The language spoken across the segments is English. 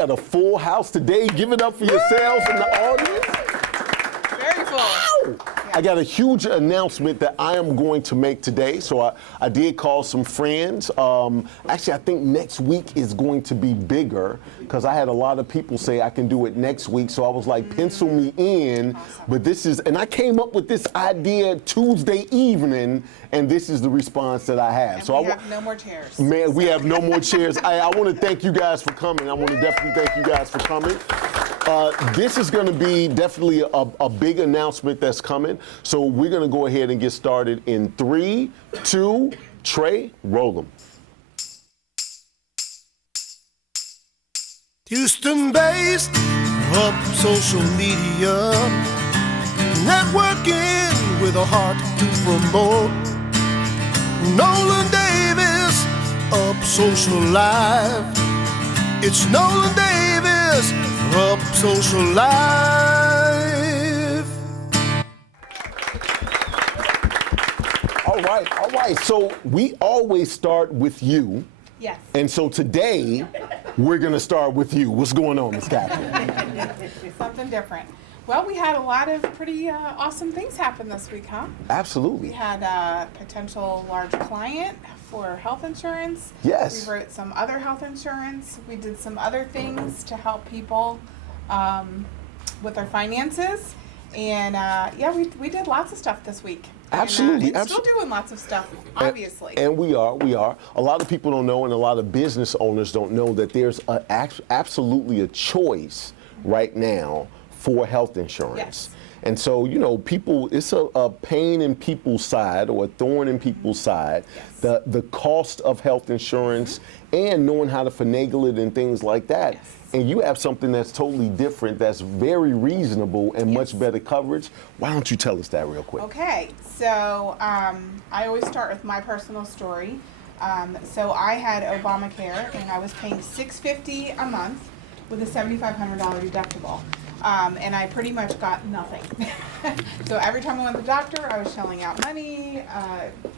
At a full house today. Give it up for yourselves in the audience. Very full. Ow! I got a huge announcement that I am going to make today. So I did call some friends. Actually, I think next week is going to be bigger because I had a lot of people say I can do it next week. So I was like, pencil me in. Awesome. But this is, and I came up with this idea Tuesday evening, and this is the response that I have. And so we have no more chairs. Man, we have no more chairs. I want to thank you guys for coming. I want to definitely thank you guys for coming. This is going to be definitely a big announcement that's coming. So we're going to go ahead and get started in 3, 2, Trey, roll them. Houston-based, up social media, networking with a heart to promote. Nolan Davis, up social live. It's Nolan Davis, up social live. All right. So we always start with you. Yes. And so today, we're going to start with you. What's going on, Ms. Catherine? Something different. Well, we had a lot of pretty awesome things happen this week, huh? Absolutely. We had a potential large client for health insurance. Yes. We wrote some other health insurance. We did some other things to help people with their finances. And we did lots of stuff this week. Absolutely. And still doing lots of stuff, obviously. And we are. A lot of people don't know, and a lot of business owners don't know that there's absolutely a choice right now for health insurance. Yes. And so, people, it's a pain in people's side or a thorn in people's side, Yes. the cost of health insurance and knowing how to finagle it and things like that. Yes. And you have something that's totally different, that's very reasonable and much better coverage. Why don't you tell us that real quick? Okay, so I always start with my personal story. So I had Obamacare, and I was paying $650 a month with a $7,500 deductible. And I pretty much got nothing. So every time I went to the doctor, I was shelling out money,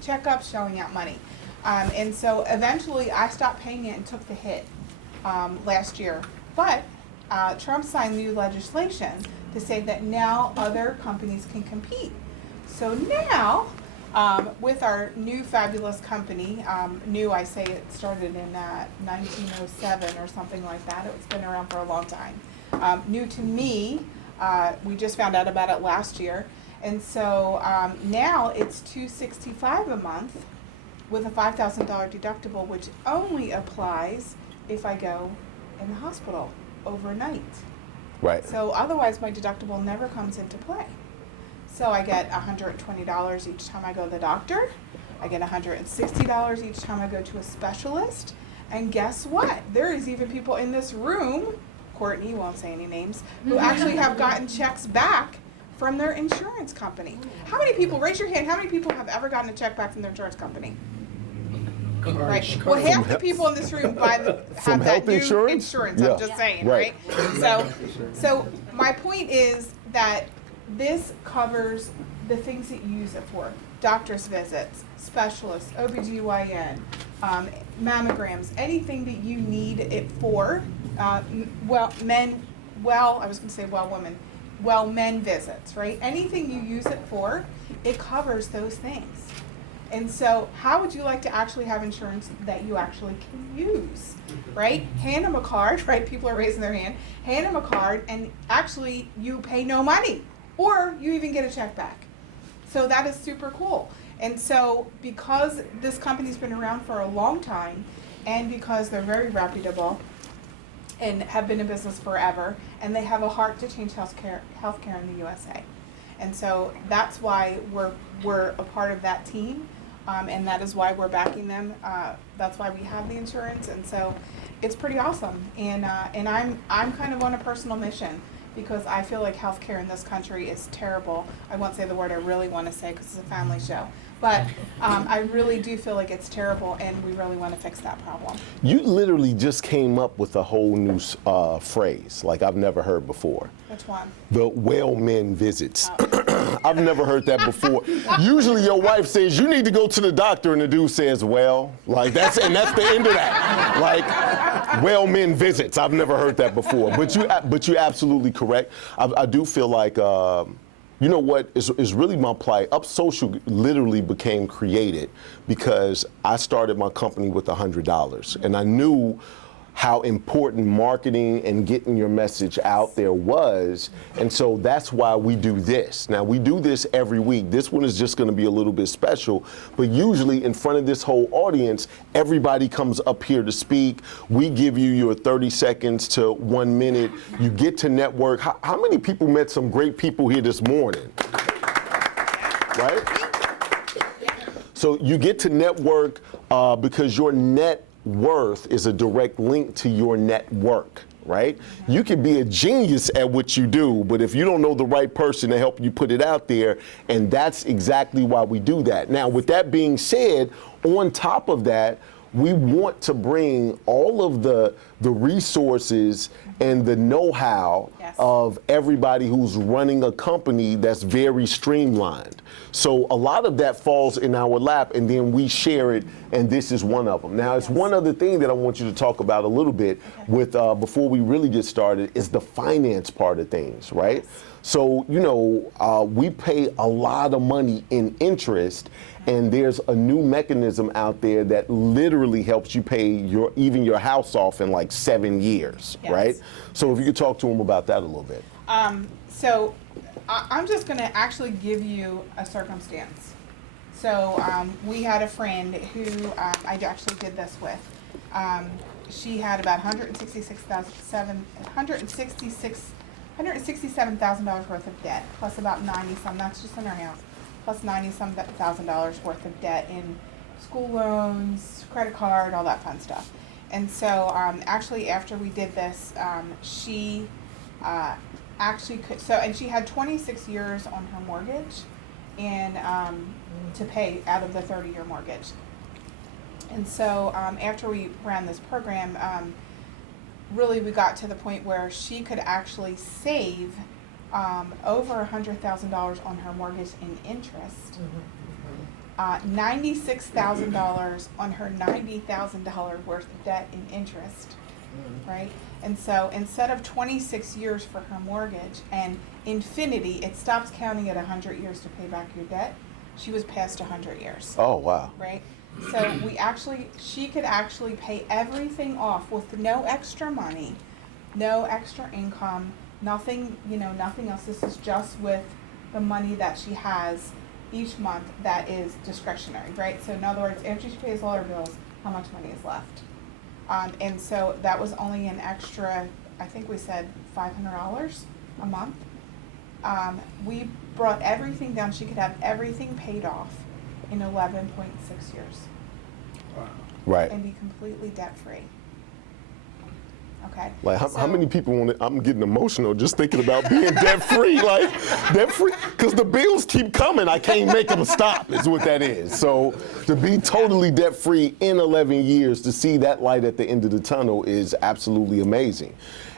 checkups, shelling out money. And so eventually I stopped paying it and took the hit last year. But Trump signed new legislation to say that now other companies can compete. So now, with our new fabulous company, I say it started in 1907 or something like that. It's been around for a long time. New to me, we just found out about it last year. And so now it's $265 a month with a $5,000 deductible, which only applies if I go in the hospital overnight. Right. So otherwise my deductible never comes into play. So I get $120 each time I go to the doctor. I get $160 each time I go to a specialist. And guess what? There is even people in this room, Courtney, won't say any names, who actually have gotten checks back from their insurance company. How many people, raise your hand, how many people have ever gotten a check back from their insurance company? Right. Well, half the people in this room have From that health new insurance? insurance. Yeah. I'm just saying, Right. right? So my point is that this covers the things that you use it for: doctor's visits, specialists, OBGYN, mammograms, anything that you need it for. Men visits, right? Anything you use it for, it covers those things. And so how would you like to actually have insurance that you actually can use, right? Hand them a card, right? People are raising their hand. Hand them a card and actually you pay no money, or you even get a check back. So that is super cool. And so because this company's been around for a long time, and because they're very reputable and have been in business forever, and they have a heart to change healthcare in the USA. And so that's why we're a part of that team. And that is why we're backing them. That's why we have the insurance, and so it's pretty awesome. And I'm kind of on a personal mission because I feel like healthcare in this country is terrible. I won't say the word I really want to say because it's a family show, But I really do feel like it's terrible, and we really want to fix that problem. You literally just came up with a whole new phrase, like I've never heard before. Which one? The well men visits. I've never heard that before. Usually your wife says, you need to go to the doctor, and the dude says, well, like that's the end of that. Like, well men visits. I've never heard that before. But you're absolutely correct. I do feel like, you know what is really my plight? Up Social literally became created because I started my company with $100, and I knew how important marketing and getting your message out there was, and so that's why we do this. Now, we do this every week. This one is just gonna be a little bit special, but usually in front of this whole audience, everybody comes up here to speak. We give you your 30 seconds to 1 minute. You get to network. How many people met some great people here this morning? Right? So you get to network because your net worth is a direct link to your network, right? You can be a genius at what you do, but if you don't know the right person to help you put it out there, and that's exactly why we do that. Now, with that being said, on top of that, we want to bring all of the resources and the know-how of everybody who's running a company that's very streamlined. So a lot of that falls in our lap, and then we share it, and this is one of them. Now, it's one other thing that I want you to talk about a little bit with before we really get started is the finance part of things, right? So, you know, we pay a lot of money in interest, and there's a new mechanism out there that literally helps you pay even your house off in like 7 years, right? So if you could talk to them about that a little bit. So I'm just going to actually give you a circumstance. So we had a friend who I actually did this with. She had about $167,000 worth of debt, plus about 90 some. That's just in her house. Plus 90 some thousand dollars worth of debt in school loans, credit card, all that fun stuff. And so actually after we did this, she actually could, and she had 26 years on her mortgage and to pay out of the 30-year mortgage. And so after we ran this program, really we got to the point where she could actually save over $100,000 on her mortgage in interest, $96,000 on her $90,000 worth of debt in interest, right? And so instead of 26 years for her mortgage and infinity, it stops counting at 100 years to pay back your debt. She was past 100 years. Oh, wow. Right? So she could actually pay everything off with no extra money, no extra income, nothing, nothing else. This is just with the money that she has each month that is discretionary, right? So in other words, after she pays all her bills, how much money is left? And so that was only an extra, I think we said $500 a month. We brought everything down. She could have everything paid off in 11.6 years. Wow. Right. And be completely debt-free. Okay. Like how many people want to, I'm getting emotional just thinking about being debt-free, like debt-free, because the bills keep coming. I can't make them stop is what that is. So to be totally debt-free in 11 years, to see that light at the end of the tunnel is absolutely amazing.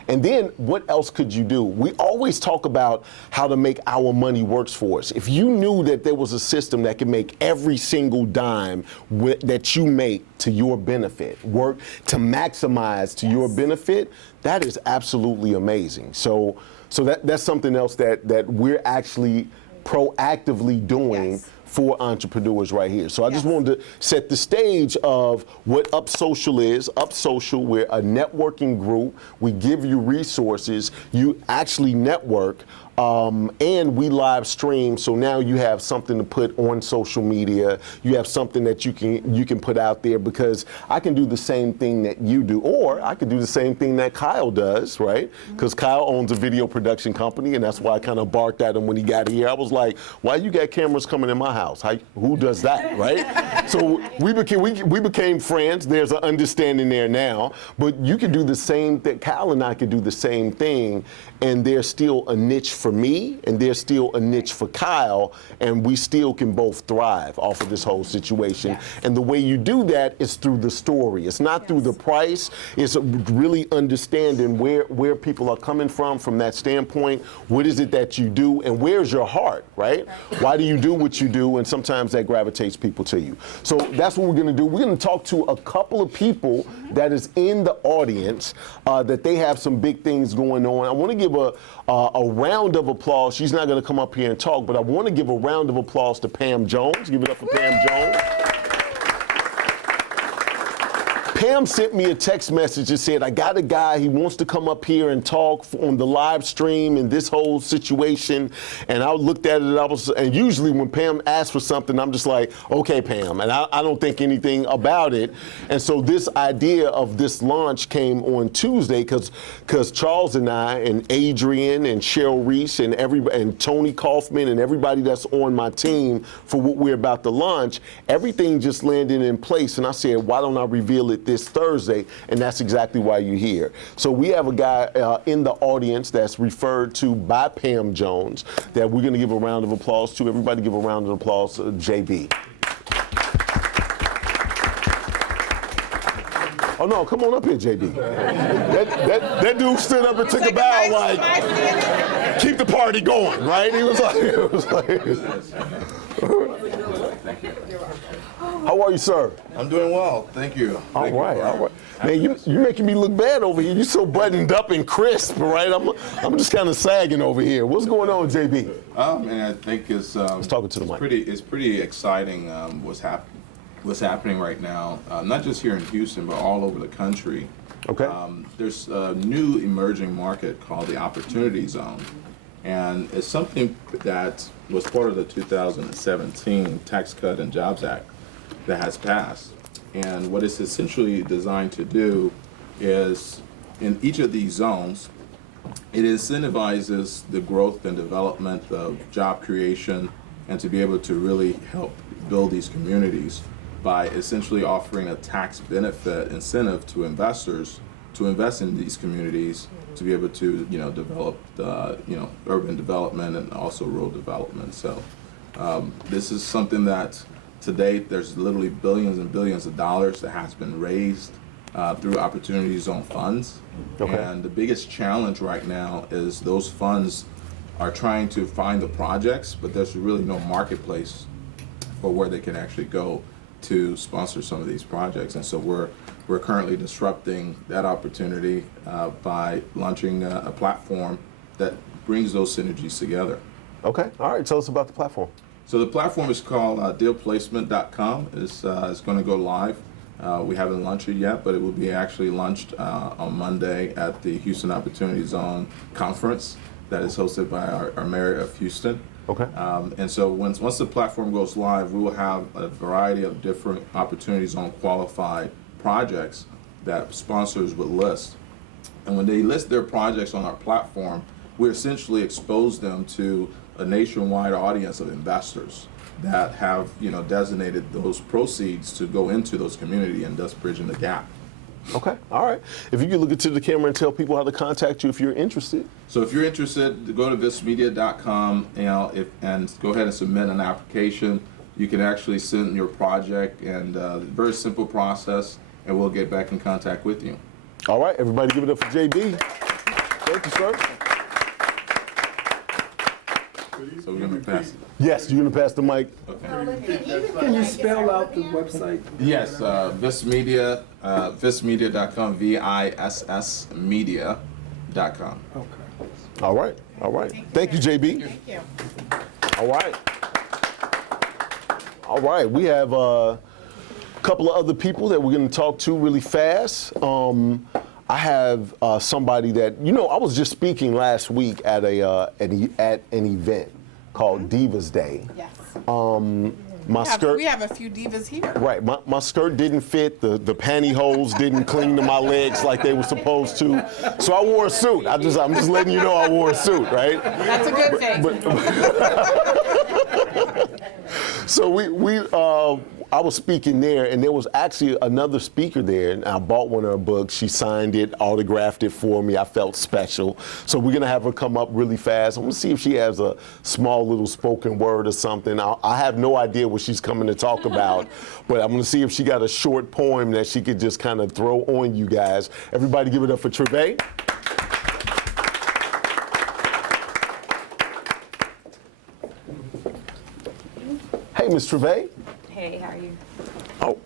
And then what else could you do? We always talk about how to make our money works for us. If you knew that there was a system that could make every single dime that you make to your benefit, work to maximize to your benefit, that is absolutely amazing. So that's something else that we're actually proactively doing for entrepreneurs right here. So I just wanted to set the stage of what Up Social is. Up Social, we're a networking group. We give you resources. You actually network. And we live stream, so now you have something to put on social media. You have something that you can put out there, because I can do the same thing that you do, or I could do the same thing that Kyle does, right? Because Kyle owns a video production company, and that's why I kind of barked at him when he got here. I was like, "Why you got cameras coming in my house? Who does that, right?" So we became friends. There's an understanding there now, but you can do the same thing. Kyle and I could do the same thing, and there's still a niche for me and there's still a niche for Kyle, and we still can both thrive off of this whole situation. Yes. And the way you do that is through the story. It's not through the price. It's really understanding where people are coming from that standpoint. What is it that you do, and where's your heart, right? Why do you do what you do? And sometimes that gravitates people to you. So that's what we're going to do. We're going to talk to a couple of people that is in the audience that they have some big things going on. I want to give a round of applause. She's not going to come up here and talk, but I want to give a round of applause to Pam Jones. Give it up for Pam Jones. Pam sent me a text message and said, I got a guy, he wants to come up here and talk on the live stream and this whole situation. And I looked at it, and usually when Pam asks for something, I'm just like, okay, Pam, and I don't think anything about it. And so this idea of this launch came on Tuesday because Charles and I and Adrian and Cheryl Reese and Tony Kaufman and everybody that's on my team for what we're about to launch, everything just landed in place. And I said, why don't I reveal it this Thursday? And that's exactly why you're here. So we have a guy in the audience that's referred to by Pam Jones that we're going to give a round of applause to. Everybody give a round of applause to JB. Oh no, come on up here, JB. That dude stood up and took a bow like, keep the party going, right? He was like, How are you, sir? I'm doing well, thank you. All right. Man, you're making me look bad over here. You're so buttoned up and crisp, right? I'm just kind of sagging over here. What's going on, JB? And I think it's talking to the mic. It's pretty exciting what's happening right now, not just here in Houston, but all over the country. Okay. There's a new emerging market called the Opportunity Zone, and it's something that was part of the 2017 Tax Cut and Jobs Act that has passed. And what it's essentially designed to do is, in each of these zones, it incentivizes the growth and development of job creation and to be able to really help build these communities by essentially offering a tax benefit incentive to investors to invest in these communities to be able to, develop urban development and also rural development. So this is something that to date there's literally billions and billions of dollars that has been raised through Opportunity Zone funds. Okay. And the biggest challenge right now is those funds are trying to find the projects, but there's really no marketplace for where they can actually go to sponsor some of these projects. And so we're currently disrupting that opportunity by launching a platform that brings those synergies together. Okay. All right. Tell us about the platform. So the platform is called dealplacement.com. It's going to go live. We haven't launched it yet, but it will be actually launched on Monday at the Houston Opportunity Zone conference that is hosted by our mayor of Houston. Okay. And so once the platform goes live, we will have a variety of different Opportunity Zone qualified projects that sponsors would list. And when they list their projects on our platform, we essentially expose them to a nationwide audience of investors that have, designated those proceeds to go into those communities and thus bridging the gap. Okay. All right. If you could look into the camera and tell people how to contact you if you're interested. So if you're interested, go to vismedia.com and go ahead and submit an application. You can actually send your project, and very simple process, and we'll get back in contact with you. All right. Everybody give it up for JB. Thank you, sir. So we're going to pass it. Yes, you're going to pass the mic. Okay. Can you spell out the website? Yes, Vismedia, vismedia.com, VISS media.com. Okay. All right. All right. Thank you, JB. Thank you. All right. All right. We have a couple of other people that we're going to talk to really fast. I have somebody that, I was just speaking last week at an event called Divas Day. Yes. We have a few divas here. Right, my skirt didn't fit, the pantyhose didn't cling to my legs like they were supposed to, so I wore a suit. I'm just letting you know I wore a suit, right? That's a good thing. So I was speaking there, and there was actually another speaker there, and I bought one of her books. She signed it, autographed it for me. I felt special. So we're gonna have her come up really fast. I'm gonna see if she has a small little spoken word or something. I have no idea what she's coming to talk about, but I'm gonna see if she got a short poem that she could just kind of throw on you guys. Everybody give it up for Trevay. Hey, Miss Trevay. Hey, how are you?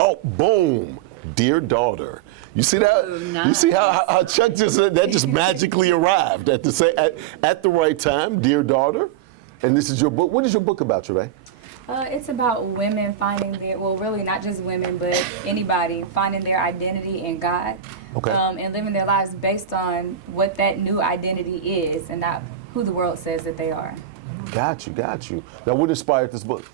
Oh, boom. Dear daughter. You see that? Oh, You see how Chuck just magically arrived at the right time, dear daughter. And this is your book. What is your book about, Trevay? It's about women finding their, well, really not just women, but anybody finding their identity in God. Okay. And living their lives based on what that new identity is and not who the world says that they are. Got you. Now, what inspired this book?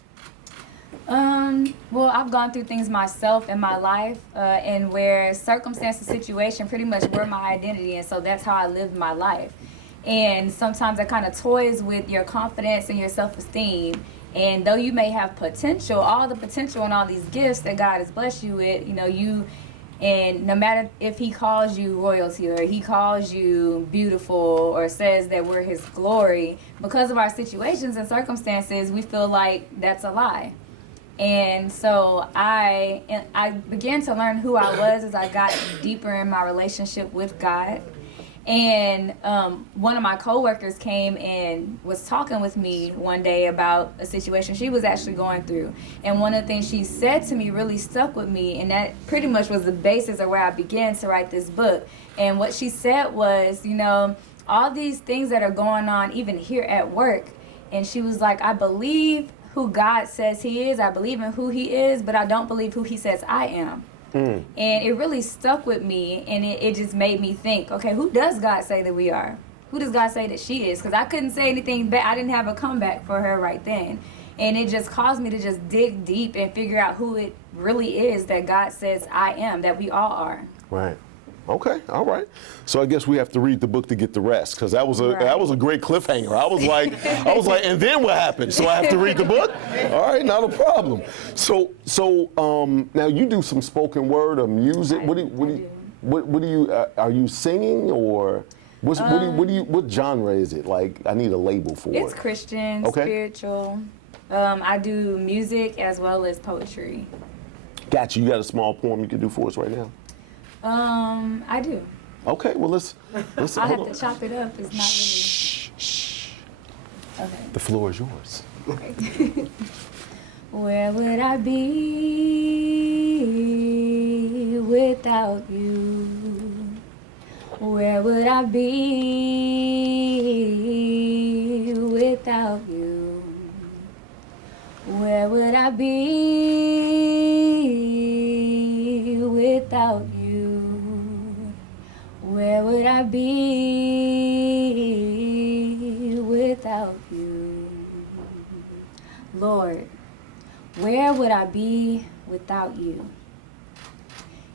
Well, I've gone through things myself in my life, and where circumstance and situation pretty much were my identity, and so that's how I lived my life. And sometimes that kind of toys with your confidence and your self-esteem. And though you may have potential, all the potential and all these gifts that God has blessed you with, and no matter if he calls you royalty or he calls you beautiful or says that we're his glory, because of our situations and circumstances, we feel like that's a lie. And so I began to learn who I was as I got deeper in my relationship with God. And one of my coworkers came and was talking with me one day about a situation she was actually going through. And one of the things she said to me really stuck with me, and that pretty much was the basis of where I began to write this book. And what she said was, all these things that are going on, even here at work. And she was like, I believe who God says he is, I believe in who he is, but I don't believe who he says I am. And it really stuck with me, and it just made me think, okay, who does God say that we are? Who does God say that she is? Because I couldn't say anything back. I didn't have a comeback for her right then. And it just caused me to just dig deep and figure out who it really is that God says I am, that we all are. Right. Okay. All right. So I guess we have to read the book to get the rest, because that was a great cliffhanger. I was like, and then what happened? So I have to read the book? All right, not a problem. So now you do some spoken word or music. What do you are you singing, or what genre is it? Like, I need a label for it. It's Christian, Okay. spiritual. I do music as well as poetry. Got you. You got a small poem you can do for us right now? I do. Okay, well let's I'll hold have on. to chop it up. It's not Shh. really. Okay. The floor is yours. Where would I be without you? Where would I be without you? Where would I be without you? Where would I be without you? Lord, where would I be without you?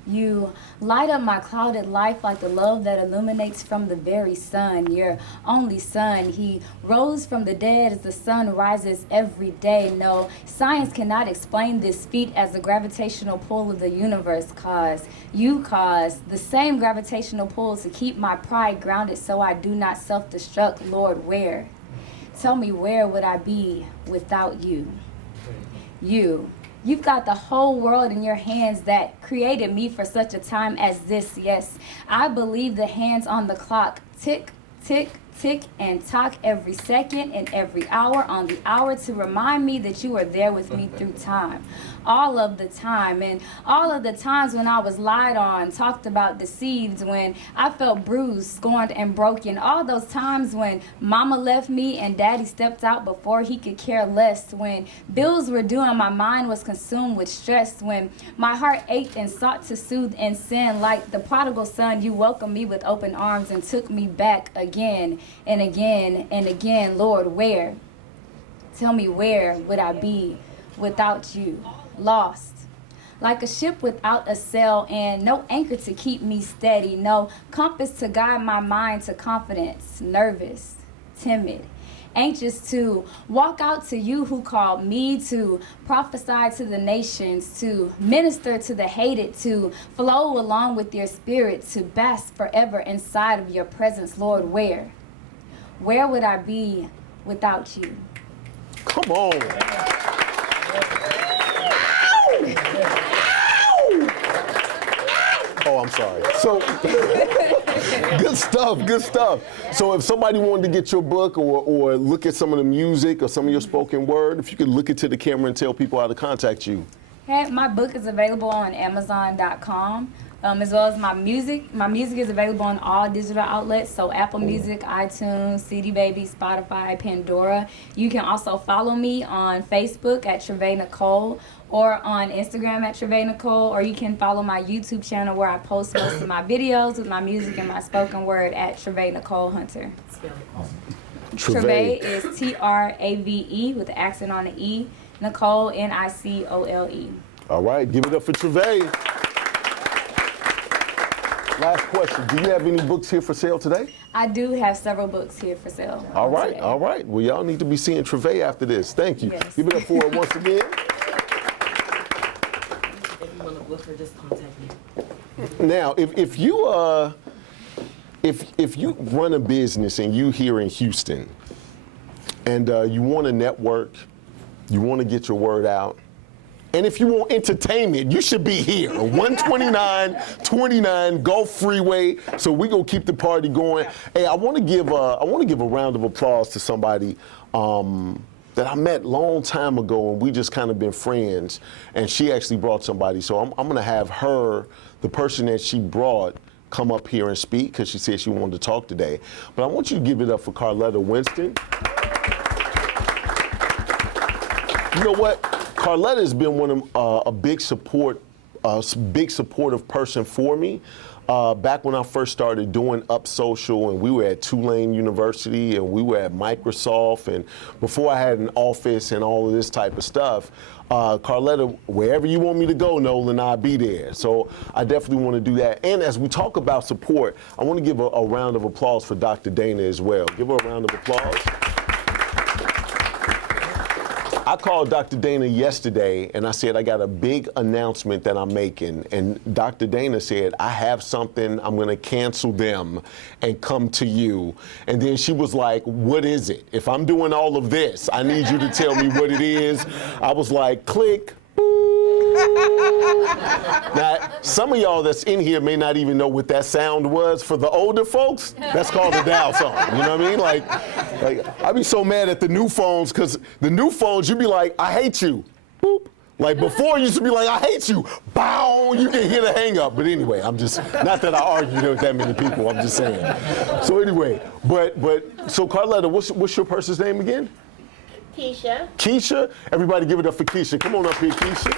You light up my clouded life like the love that illuminates from the very sun. Your only son, he rose from the dead as the sun rises every day. No, science cannot explain this feat as the gravitational pull of the universe cause. You cause the same gravitational pull to keep my pride grounded so I do not self-destruct. Lord, where? Tell me, where would I be without you? You've got the whole world in your hands that created me for such a time as this. Yes, I believe the hands on the clock tick, tick, tick, and talk every second and every hour on the hour to remind me that you are there with me through time. All of the time, and all of the times when I was lied on, talked about, deceived, when I felt bruised, scorned, and broken. All those times when mama left me and daddy stepped out before he could care less. When bills were due and my mind was consumed with stress. When my heart ached and sought to soothe in sin. Like the prodigal son, you welcomed me with open arms and took me back again and again and again. Lord, where? Tell me, where would I be without you? Lost, like a ship without a sail and no anchor to keep me steady, no compass to guide my mind to confidence, nervous, timid, anxious to walk out to you who called me, to prophesy to the nations, to minister to the hated, to flow along with your spirit, to bask forever inside of your presence, Lord. Where would I be without you? Come on. Oh, I'm sorry. So, good stuff, good stuff. So if somebody wanted to get your book or look at some of the music or some of your spoken word, if you could look into the camera and tell people how to contact you. Hey, my book is available on Amazon.com, as well as my music. My music is available on all digital outlets, so Apple Music, iTunes, CD Baby, Spotify, Pandora. You can also follow me on Facebook at Trevay Nicole, or on Instagram at Trevay Nicole, or you can follow my YouTube channel where I post most of my videos with my music and my spoken word at Trevay Nicole Hunter. Trevay is Trave with the accent on the E. Nicole, Nicole. All right, give it up for Trevay. Last question. Do you have any books here for sale today? I do have several books here for sale. All right, today. all right. Well, y'all need to be seeing Trevay after this. Thank you. Yes. Give it up for her once again. If you want to book her, just contact me. Now, if you run a business and you here in Houston, and you want to network, you want to get your word out, and if you want entertainment, you should be here. 129 Gulf Freeway. So we gonna keep the party going. Hey, I want to give a round of applause to somebody that I met long time ago, and we just kind of been friends. And she actually brought somebody. So I'm gonna have her, the person that she brought, come up here and speak because she said she wanted to talk today. But I want you to give it up for Carletta Winston. You know what? Carletta has been one of a big supportive person for me. Back when I first started doing Up Social, and we were at Tulane University, and we were at Microsoft, and before I had an office and all of this type of stuff, Carletta, wherever you want me to go, Nolan, I'll be there. So I definitely want to do that. And as we talk about support, I want to give a round of applause for Dr. Dana as well. Give her a round of applause. I called Dr. Dana yesterday and I said, I got a big announcement that I'm making. And Dr. Dana said, I have something, I'm gonna cancel them and come to you. And then she was like, what is it? If I'm doing all of this, I need you to tell me what it is. I was like, click. Now, some of y'all that's in here may not even know what that sound was. For the older folks, that's called a dial tone. You know what I mean? Like I be so mad at the new phones, because the new phones, you be like, I hate you. Boop. Like before, you used to be like, I hate you. Bow, you can hear the hang up. But anyway, I'm just, not that I argue with that many people, I'm just saying. So anyway, so Carletta, what's your person's name again? Keisha. Keisha? Everybody give it up for Keisha. Come on up here, Keisha.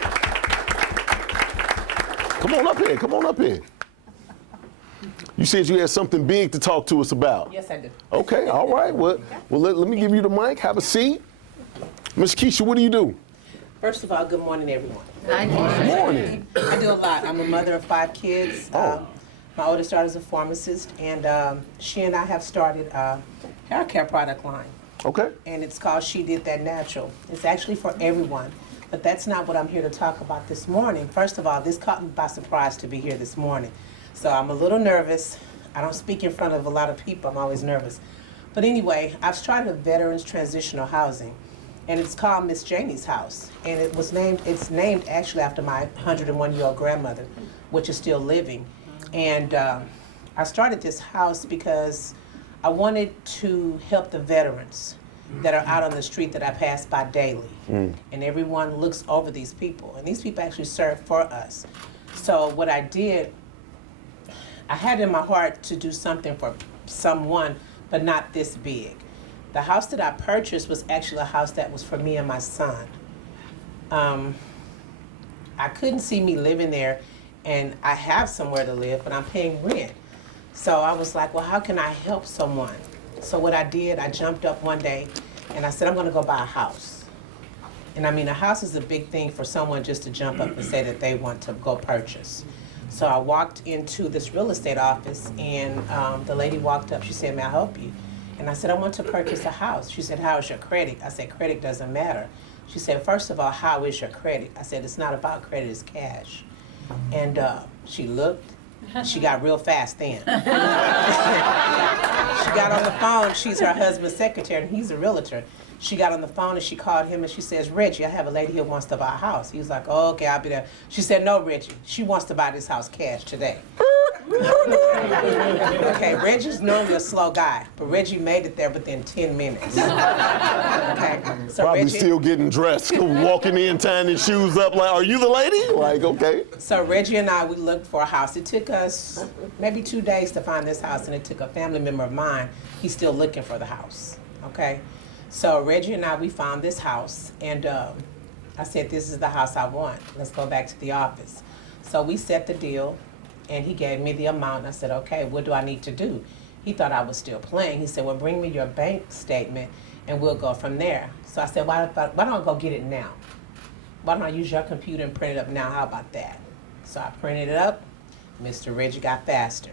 Come on up here, come on up here. You said you had something big to talk to us about. Yes, I do. Okay, all right. Well, let me give you the mic. Have a seat. Miss Keisha, what do you do? First of all, good morning, everyone. Good morning. I do a lot. I'm a mother of 5 kids. Oh. My oldest daughter is a pharmacist, and she and I have started a hair care product line. Okay. And it's called She Did That Natural. It's actually for everyone, but that's not what I'm here to talk about this morning. First of all, this caught me by surprise to be here this morning. So I'm a little nervous. I don't speak in front of a lot of people. I'm always nervous. But anyway, I've started a veterans transitional housing, and it's called Miss Janie's House. And it's named actually after my 101-year-old grandmother, which is still living. And I started this house because I wanted to help the veterans that are out on the street that I pass by daily. And everyone looks over these people, and these people actually serve for us. So what I did, I had in my heart to do something for someone, but not this big. The house that I purchased was actually a house that was for me and my son. I couldn't see me living there, and I have somewhere to live, but I'm paying rent. So I was like, well, how can I help someone? So what I did, I jumped up one day and I said, I'm gonna go buy a house. And I mean, a house is a big thing for someone just to jump up and say that they want to go purchase. So I walked into this real estate office, and the lady walked up, she said, may I help you? And I said, I want to purchase a house. She said, how is your credit? I said, credit doesn't matter. She said, first of all, how is your credit? I said, it's not about credit, it's cash. And she looked. She got real fast then. She got on the phone. She's her husband's secretary, and he's a realtor. She got on the phone and she called him and she says, Reggie, I have a lady here who wants to buy a house. He was like, oh, okay, I'll be there. She said, no, Reggie, she wants to buy this house cash today. Okay, Reggie's normally a slow guy, but Reggie made it there within 10 minutes. Okay, so Probably Reggie, still getting dressed, walking in, tying his shoes up like, are you the lady? Like, okay. So Reggie and I, we looked for a house. It took us maybe 2 days to find this house, and it took a family member of mine. He's still looking for the house, okay? So Reggie and I, we found this house, and I said, this is the house I want. Let's go back to the office. So we set the deal, and he gave me the amount, and I said, okay, what do I need to do? He thought I was still playing. He said, well, bring me your bank statement, and we'll go from there. So I said, why don't I go get it now? Why don't I use your computer and print it up now? How about that? So I printed it up. Mr. Reggie got faster.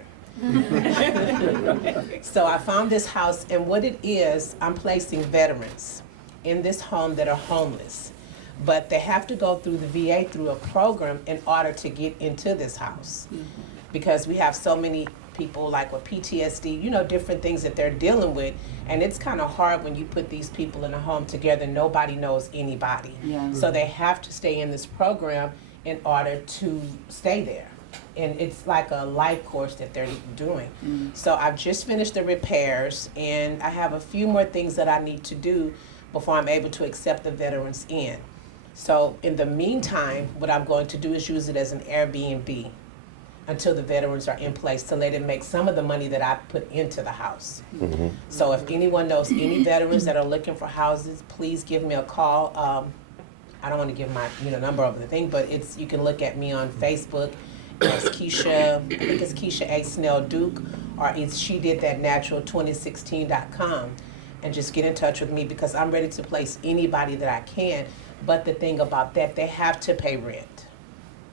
So I found this house, and what it is, I'm placing veterans in this home that are homeless, but they have to go through the VA through a program in order to get into this house, because we have so many people like with PTSD, you know, different things that they're dealing with, and it's kind of hard when you put these people in a home together. Nobody knows anybody, so they have to stay in this program in order to stay there. And it's like a life course that they're doing. So I've just finished the repairs, and I have a few more things that I need to do before I'm able to accept the veterans in. So in the meantime, what I'm going to do is use it as an Airbnb until the veterans are in place to let it make some of the money that I put into the house. So if anyone knows any veterans that are looking for houses, please give me a call. I don't want to give my number over the thing, but you can look at me on Facebook. It's Keisha, I think it's Keisha A. Snell Duke, or it's SheDidThatNatural2016.com, and just get in touch with me, because I'm ready to place anybody that I can. But the thing about that, they have to pay rent.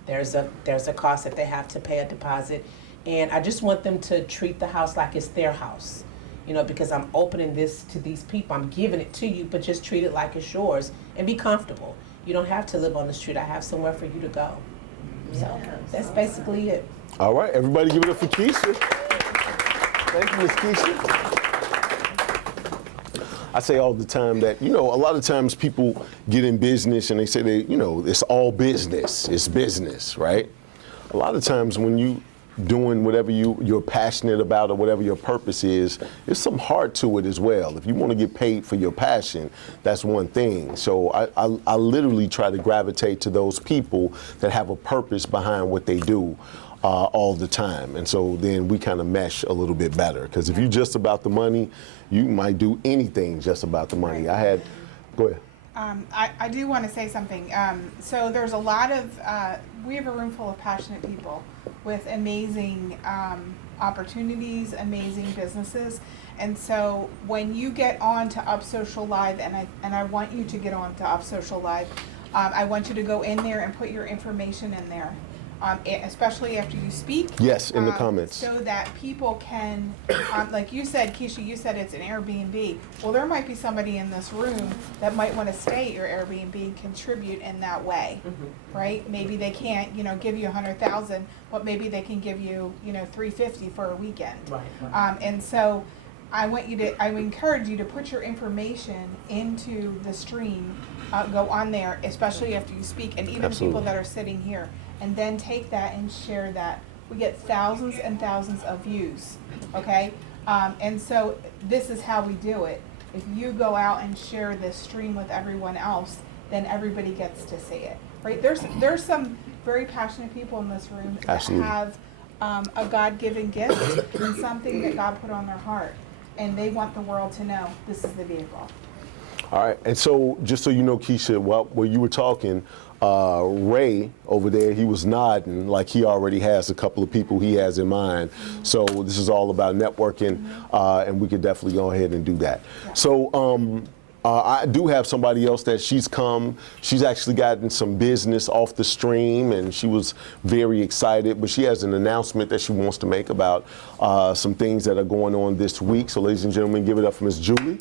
There's a cost that they have to pay a deposit, and I just want them to treat the house like it's their house, because I'm opening this to these people. I'm giving it to you, but just treat it like it's yours and be comfortable. You don't have to live on the street. I have somewhere for you to go. So that's basically it. All right, everybody give it up for Keisha. Thank you, Miss Keisha. I say all the time that, a lot of times people get in business and they say it's all business. It's business, right? A lot of times when you doing whatever you're passionate about or whatever your purpose is, there's some heart to it as well. If you want to get paid for your passion, that's one thing. So I literally try to gravitate to those people that have a purpose behind what they do all the time. And so then we kind of mesh a little bit better. Because if you're just about the money, you might do anything just about the money. Go ahead. I do want to say something. So there's a lot of, we have a room full of passionate people with amazing opportunities, amazing businesses. And so when you get on to Up Social Live, and I want you to get on to Up Social Live, I want you to go in there and put your information in there. Especially after you speak. Yes, in the comments. So that people can, like you said, Keisha, you said it's an Airbnb. Well, there might be somebody in this room that might want to stay at your Airbnb and contribute in that way, right? Maybe they can't, give you $100,000, but maybe they can give you, $350 for a weekend. Right. And so I would encourage you to put your information into the stream, go on there, especially after you speak, and even Absolutely. people that are sitting here. And then take that and share that. We get thousands and thousands of views, okay? And so this is how we do it. If you go out and share this stream with everyone else, then everybody gets to see it, right? There's some very passionate people in this room that Absolutely. have a God-given gift and something that God put on their heart, and they want the world to know this is the vehicle. All right, and so just so you know, Keisha, while you were talking, Ray over there, he was nodding like he already has a couple of people he has in mind. So this is all about networking, and we could definitely go ahead and do that. So I do have somebody else that she's come. She's actually gotten some business off the stream, and she was very excited. But she has an announcement that she wants to make about some things that are going on this week. So, ladies and gentlemen, give it up for Miss Julie.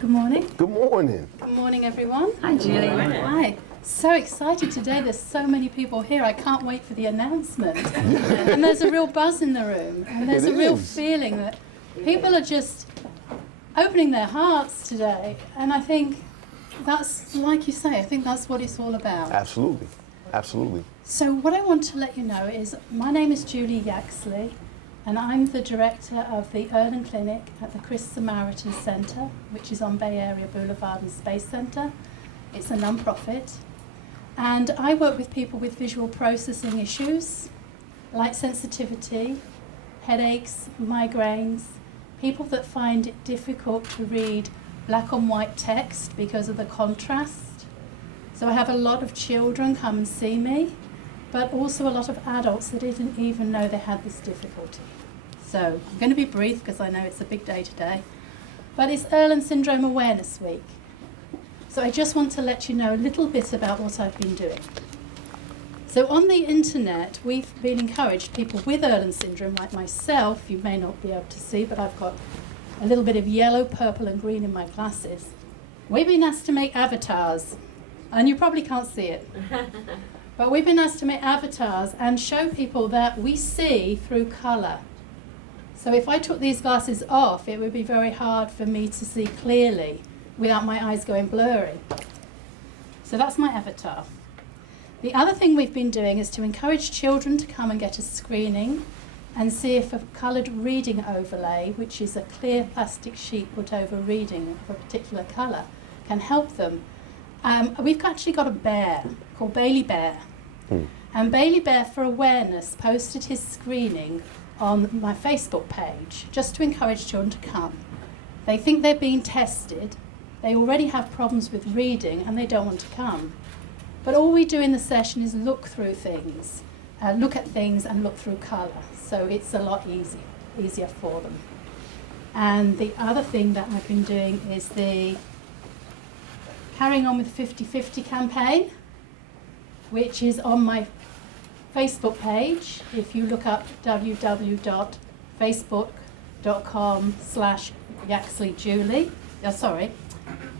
Good morning. Good morning. Good morning, everyone. Hi, Julie. Hi. So excited today. There's so many people here. I can't wait for the announcement. And there's a real buzz in the room. And there's It a real is. feeling that people are just opening their hearts today. And I think that's, like you say, I think that's what it's all about. Absolutely. Absolutely. So what I want to let you know is my name is Julie Yaxley, and I'm the director of the Erlen Clinic at the Chris Samaritan Centre, which is on Bay Area Boulevard and Space Centre. It's a non-profit. And I work with people with visual processing issues, light sensitivity, headaches, migraines, people that find it difficult to read black and white text because of the contrast. So I have a lot of children come and see me, but also a lot of adults that didn't even know they had this difficulty. So I'm going to be brief because I know it's a big day today, but it's Erlen Syndrome Awareness Week. So I just want to let you know a little bit about what I've been doing. So on the internet, we've been encouraged, people with Erlen syndrome like myself, you may not be able to see, but I've got a little bit of yellow, purple and green in my glasses. We've been asked to make avatars, and you probably can't see it. But we've been asked to make avatars and show people that we see through colour. So if I took these glasses off, it would be very hard for me to see clearly without my eyes going blurry. So that's my avatar. The other thing we've been doing is to encourage children to come and get a screening and see if a coloured reading overlay, which is a clear plastic sheet put over reading of a particular colour, can help them. We've actually got a bear called Bailey Bear. And Bailey Bear for Awareness posted his screening on my Facebook page just to encourage children to come. They think they're being tested. They already have problems with reading and they don't want to come. But all we do in the session is look through things, look at things and look through colour. So it's a lot easier for them. And the other thing that I've been doing is the Carrying On with 50/50 campaign, which is on my Facebook page. If you look up www.facebook.com/YaxleyJulie,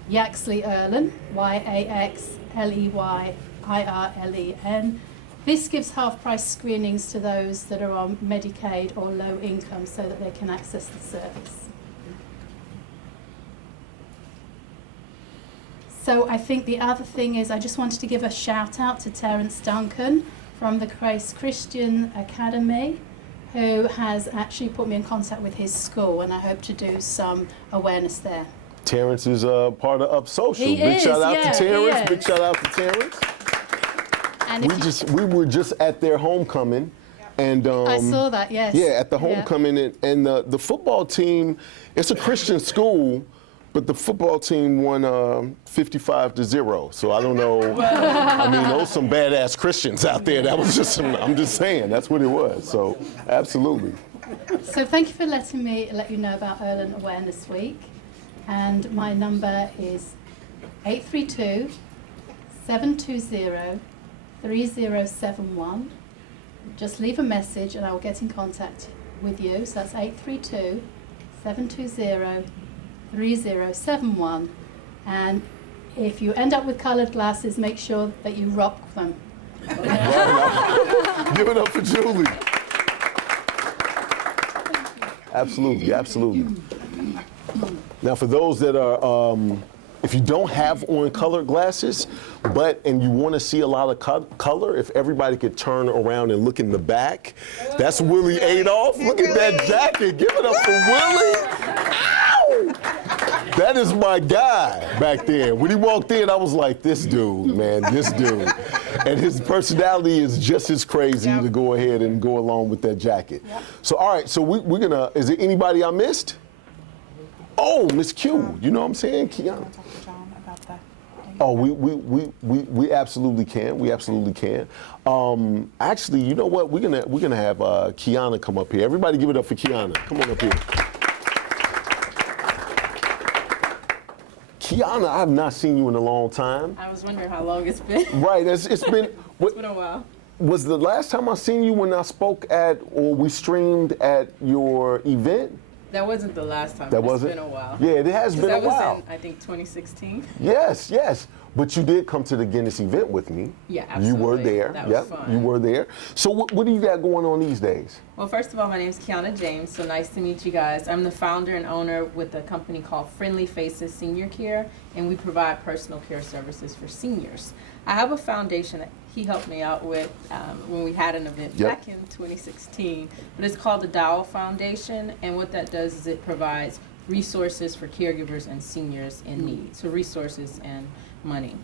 Yaxley Erlen, YAXLEYIRLEN. This gives half-price screenings to those that are on Medicaid or low income so that they can access the service. So I think the other thing is I just wanted to give a shout out to Terence Duncan from the Grace Christian Academy, who has actually put me in contact with his school, and I hope to do some awareness there. Terrence is part of Up Social. He Big is, shout out yeah, to he Terrence. is. Big shout out to Terrence. And if We were just at their homecoming, and I saw that, yes. yeah, at the Yeah. homecoming, and the football team. It's a Christian school, but the football team won 55-0. So I don't know. I mean, those some badass Christians out there. That was just. I'm just saying. That's what it was. So absolutely. So thank you for letting me let you know about Erlen Awareness Week. And my number is 832-720-3071. Just leave a message and I will get in contact with you. So that's 832-720-3071. And if you end up with coloured glasses, make sure that you rock them. Give it up for Julie. Absolutely, absolutely. Now, for those that are, if you don't have on colored glasses, and you want to see a lot of color, if everybody could turn around and look in the back, that's Willie Adolph. Look at that jacket. Give it up for Willie. Ow! That is my guy back there. When he walked in, I was like, this dude, man, this dude. And his personality is just as crazy to go ahead and go along with that jacket. Yep. So, all right, so we're going to, is there anybody I missed? Oh, Miss Q, you know what I'm saying? Kiana. Talk to John about the talking. Oh, we absolutely can. We absolutely can. Actually, you know what? We're gonna have Kiana come up here. Everybody, give it up for Kiana. Come on up here. Kiana, I have not seen you in a long time. I was wondering how long it's been. Right, it's been. It's been a while. Was the last time I seen you when I spoke at or we streamed at your event? That wasn't the last time. That wasn't. It's been a while. Yeah, it has been a That was while. in, I think, 2016. Yes, yes. But you did come to the Guinness event with me. Yeah, You were absolutely. there. That was Yep, fun. you were there. So what do you got going on these days? Well, first of all, my name is Kiana James, so nice to meet you guys. I'm the founder and owner with a company called Friendly Faces Senior Care, and we provide personal care services for seniors. I have a foundation that he helped me out with when we had an event Yep. back in 2016, but it's called the Dowell Foundation, and what that does is it provides resources for caregivers and seniors in need, so resources and money.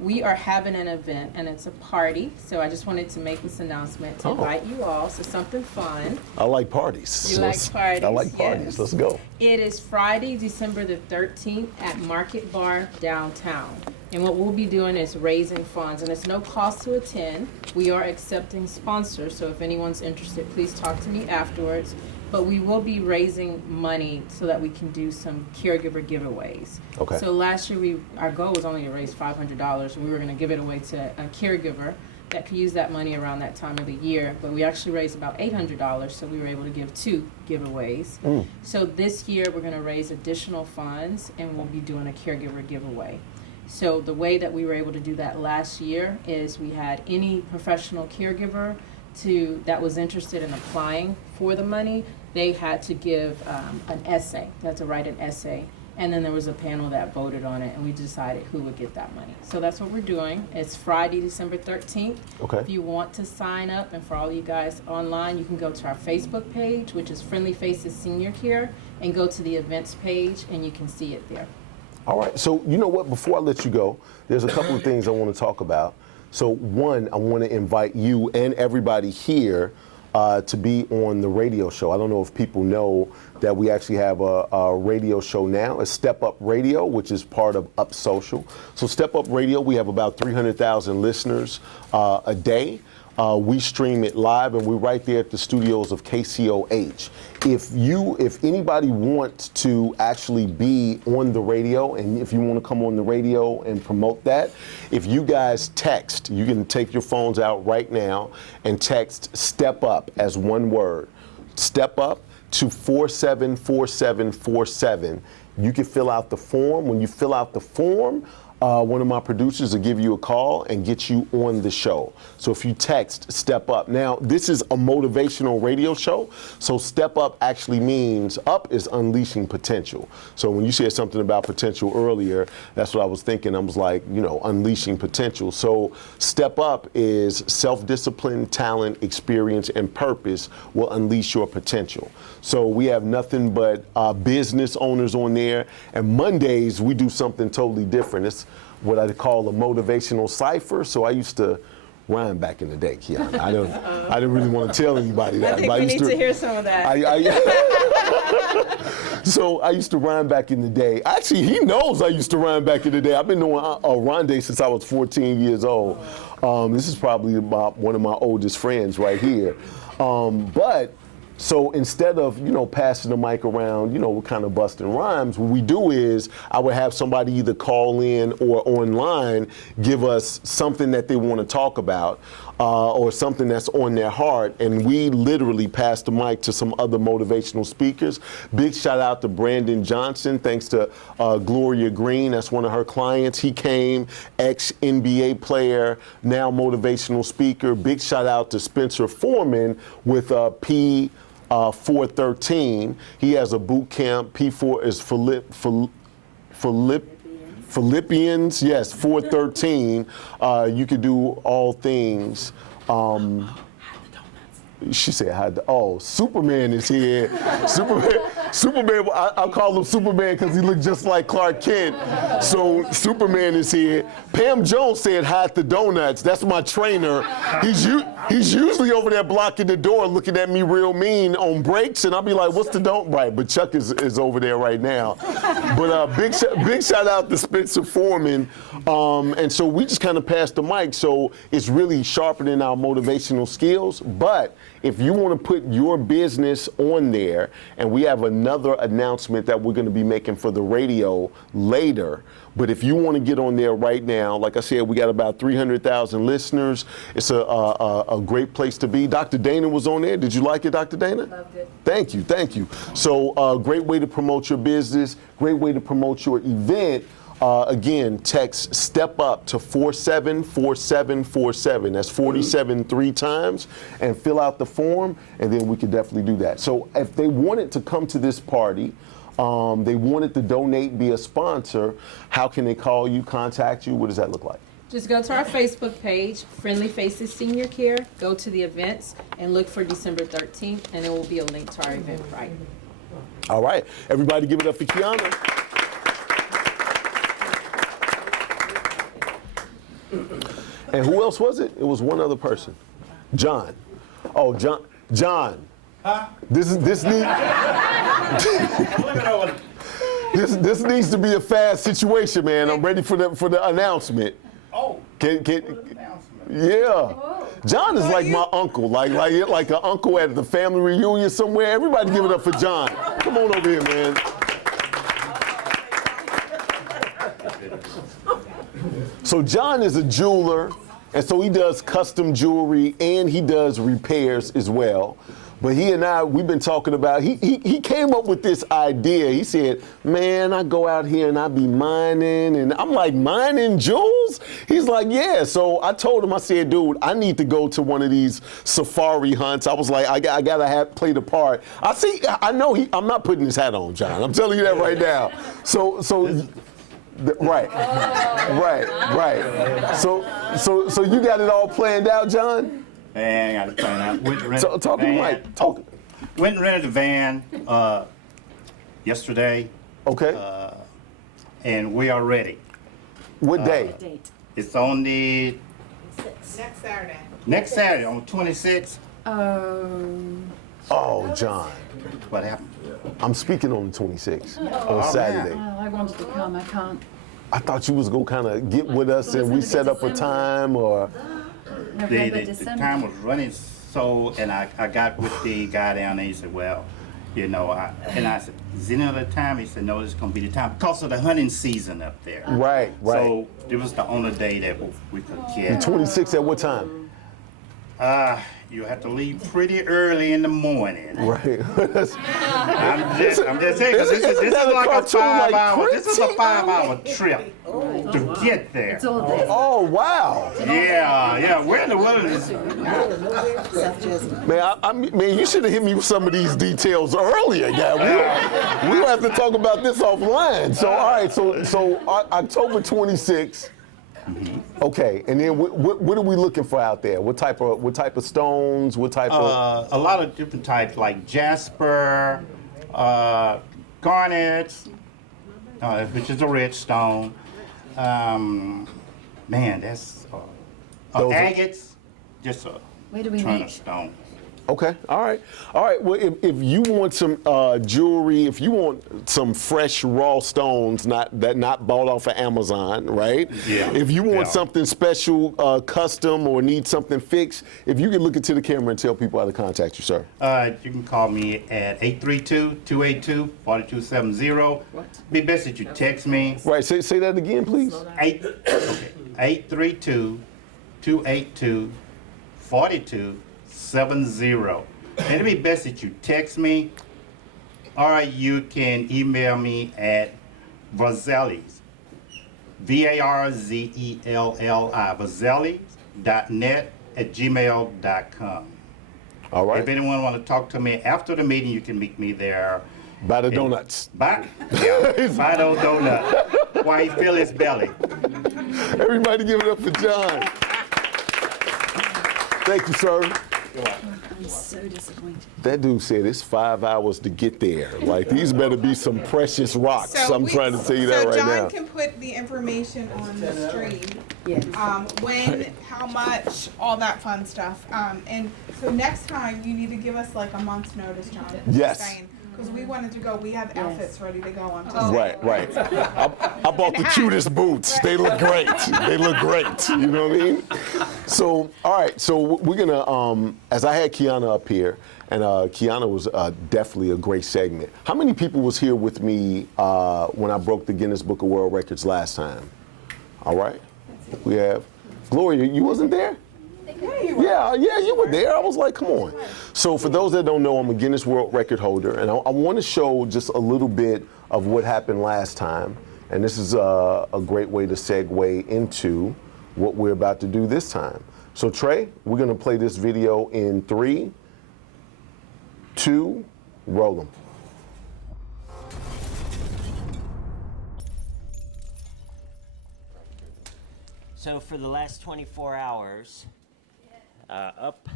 We are having an event, and it's a party, so I just wanted to make this announcement to Oh. invite you all, so something fun. I like parties. You So like it's- parties, I like parties. yes. Let's go. It is Friday, December the 13th at Market Bar downtown. And what we'll be doing is raising funds, and it's no cost to attend. We are accepting sponsors, so if anyone's interested, please talk to me afterwards. But we will be raising money so that we can do some caregiver giveaways. Okay. So last year, our goal was only to raise $500, and we were gonna give it away to a caregiver that could use that money around that time of the year, but we actually raised about $800, so we were able to give 2 giveaways. So this year, we're gonna raise additional funds, and we'll be doing a caregiver giveaway. So the way that we were able to do that last year is we had any professional caregiver that was interested in applying for the money, they had to give an essay, they had to write an essay. And then there was a panel that voted on it, and we decided who would get that money. So that's what we're doing. It's Friday, December 13th. Okay. If you want to sign up, and for all you guys online, you can go to our Facebook page, which is Friendly Faces Senior Care, and go to the events page, and you can see it there. All right. So you know what? Before I let you go, there's a couple of things I want to talk about. So one, I want to invite you and everybody here to be on the radio show. I don't know if people know that we actually have a radio show now, a Step Up Radio, which is part of Up Social. So Step Up Radio, we have about 300,000 listeners a day. We stream it live, and we're right there at the studios of KCOH. If anybody wants to actually be on the radio, and if you want to come on the radio and promote that, if you guys text, you can take your phones out right now and text Step Up as one word. Step Up to 474747. You can fill out the form. When you fill out the form, one of my producers will give you a call and get you on the show. So if you text Step Up. Now, this is a motivational radio show, so Step Up actually means up is unleashing potential. So when you said something about potential earlier, that's what I was thinking. I was like, unleashing potential. So Step Up is self-discipline, talent, experience, and purpose will unleash your potential. So we have nothing but business owners on there, and Mondays we do something totally different. It's what I call a motivational cipher. So I used to rhyme back in the day, Kiana. I didn't really want to tell anybody that. I think but we used need to hear some of that. So I used to rhyme back in the day. Actually, he knows I used to rhyme back in the day. I've been doing Rhyme since I was 14 years old. This is probably about one of my oldest friends right here. So instead of, passing the mic around, kind of busting rhymes, what we do is I would have somebody either call in or online give us something that they want to talk about or something that's on their heart, and we literally pass the mic to some other motivational speakers. Big shout out to Brandon Johnson, thanks to Gloria Green, that's one of her clients. He came, ex-NBA player, now motivational speaker. Big shout out to Spencer Foreman with P413. He has a boot camp. P4 is Philippians, yes, 413. You could do all things. She said, Superman is here. Superman, I call him Superman because he looked just like Clark Kent. So Superman is here. Pam Jones said hi at the donuts. That's my trainer. He's usually over there blocking the door looking at me real mean on breaks, and I'll be like, what's the don't right? But Chuck is over there right now. But big shout out to Spencer Foreman. And so we just kind of passed the mic. So it's really sharpening our motivational skills. But if you want to put your business on there, and we have another announcement that we're going to be making for the radio later, but if you want to get on there right now, like I said, we got about 300,000 listeners. It's a great place to be. Dr. Dana was on there. Did you like it, Dr. Dana? Loved it. Thank you, thank you. So great way to promote your business, great way to promote your event. Again, text STEP UP to 474747. That's 47 3 times, and fill out the form, and then we could definitely do that. So if they wanted to come to this party, they wanted to donate, be a sponsor, how can they call you, contact you? What does that look like? Just go to our Facebook page, Friendly Faces Senior Care, go to the events, and look for December 13th, and there will be a link to our Eventbrite. All right, everybody give it up for Kiana. And who else was it? It was one other person. John. Oh, John. Huh? This needs this needs to be a fast situation, man. I'm ready for the announcement. Oh. Announcement. Yeah. John is like my uncle, like an uncle at the family reunion somewhere. Everybody give it up for John. Come on over here, man. So John is a jeweler, and so he does custom jewelry and he does repairs as well. But he and I, we've been talking about, he came up with this idea. He said, man, I go out here and I be mining. And I'm like, mining jewels? He's like, yeah. So I told him, I said, dude, I need to go to one of these safari hunts. I was like, I gotta play the part. I know I'm not putting his hat on, John. I'm telling you that right now. So right. So you got it all planned out, John? Man, I got to plan out. So talk to the mic. Went and rented a van yesterday. Okay. And we are ready. What day? It's on the Next Saturday. on 26th. Oh, John. What happened? I'm speaking on the 26th on Saturday. Oh, I wanted to come, I can't. I thought you was gonna kind of get with us and we set up a time or. The time was running so, and I got with the guy down there. He said, well, you know, I said, is it another time? He said, no, this is going to be the time because of the hunting season up there. Right. So it was the only day that we could get. The 26th at what time? You have to leave pretty early in the morning. Right. I'm just saying, 'cause this is like a 5-hour. This is a 5-hour trip to get there. Oh, wow. Yeah, we're in the wilderness. Man, you should have hit me with some of these details earlier, guy. We have to talk about this offline. So, all right, so October 26th. Okay, and then what are we looking for out there? What type of stones? What type of? A lot of different types, like jasper, garnets, which is a red stone. Man, that's agates, just a ton of stone. Okay, all right. Well, if you want some jewelry, if you want some fresh raw stones, not bought off of Amazon, right? Yeah. If you want something special, custom, or need something fixed, if you can look into the camera and tell people how to contact you, sir. You can call me at 832-282-4270. Be best that you text me. Right. Say that again, please. 832-282-4270. And it'd be best that you text me, or you can email me at Varzellis, VARZELLI, varzellis.net@gmail.com. All right. If anyone want to talk to me after the meeting, you can meet me there. By the donuts. By those donuts. While he fill his belly. Everybody give it up for John. Thank you, sir. I'm so disappointed. That dude said it's 5 hours to get there. Like, these better be some precious rocks. I'm trying to tell you that right John now. can put the information on the stream. Yes. When, how much, all that fun stuff. And so next time you need to give us like a month's notice, John. Yes. Because we wanted to go. We have outfits ready to go on. Right. I bought the cutest boots. They look great. They look great. You know what I mean? So, all right. So we're gonna, as I had Kiana up here, and Kiana was definitely a great segment. How many people was here with me when I broke the Guinness Book of World Records last time? All right. We have Gloria. You wasn't there? Yeah, you were there. I was like, come on. So for those that don't know, I'm a Guinness World Record holder, and I want to show just a little bit of what happened last time. And this is a great way to segue into what we're about to do this time. So Trey, we're going to play this video in 3, 2, roll them. So for the last 24 hours, Up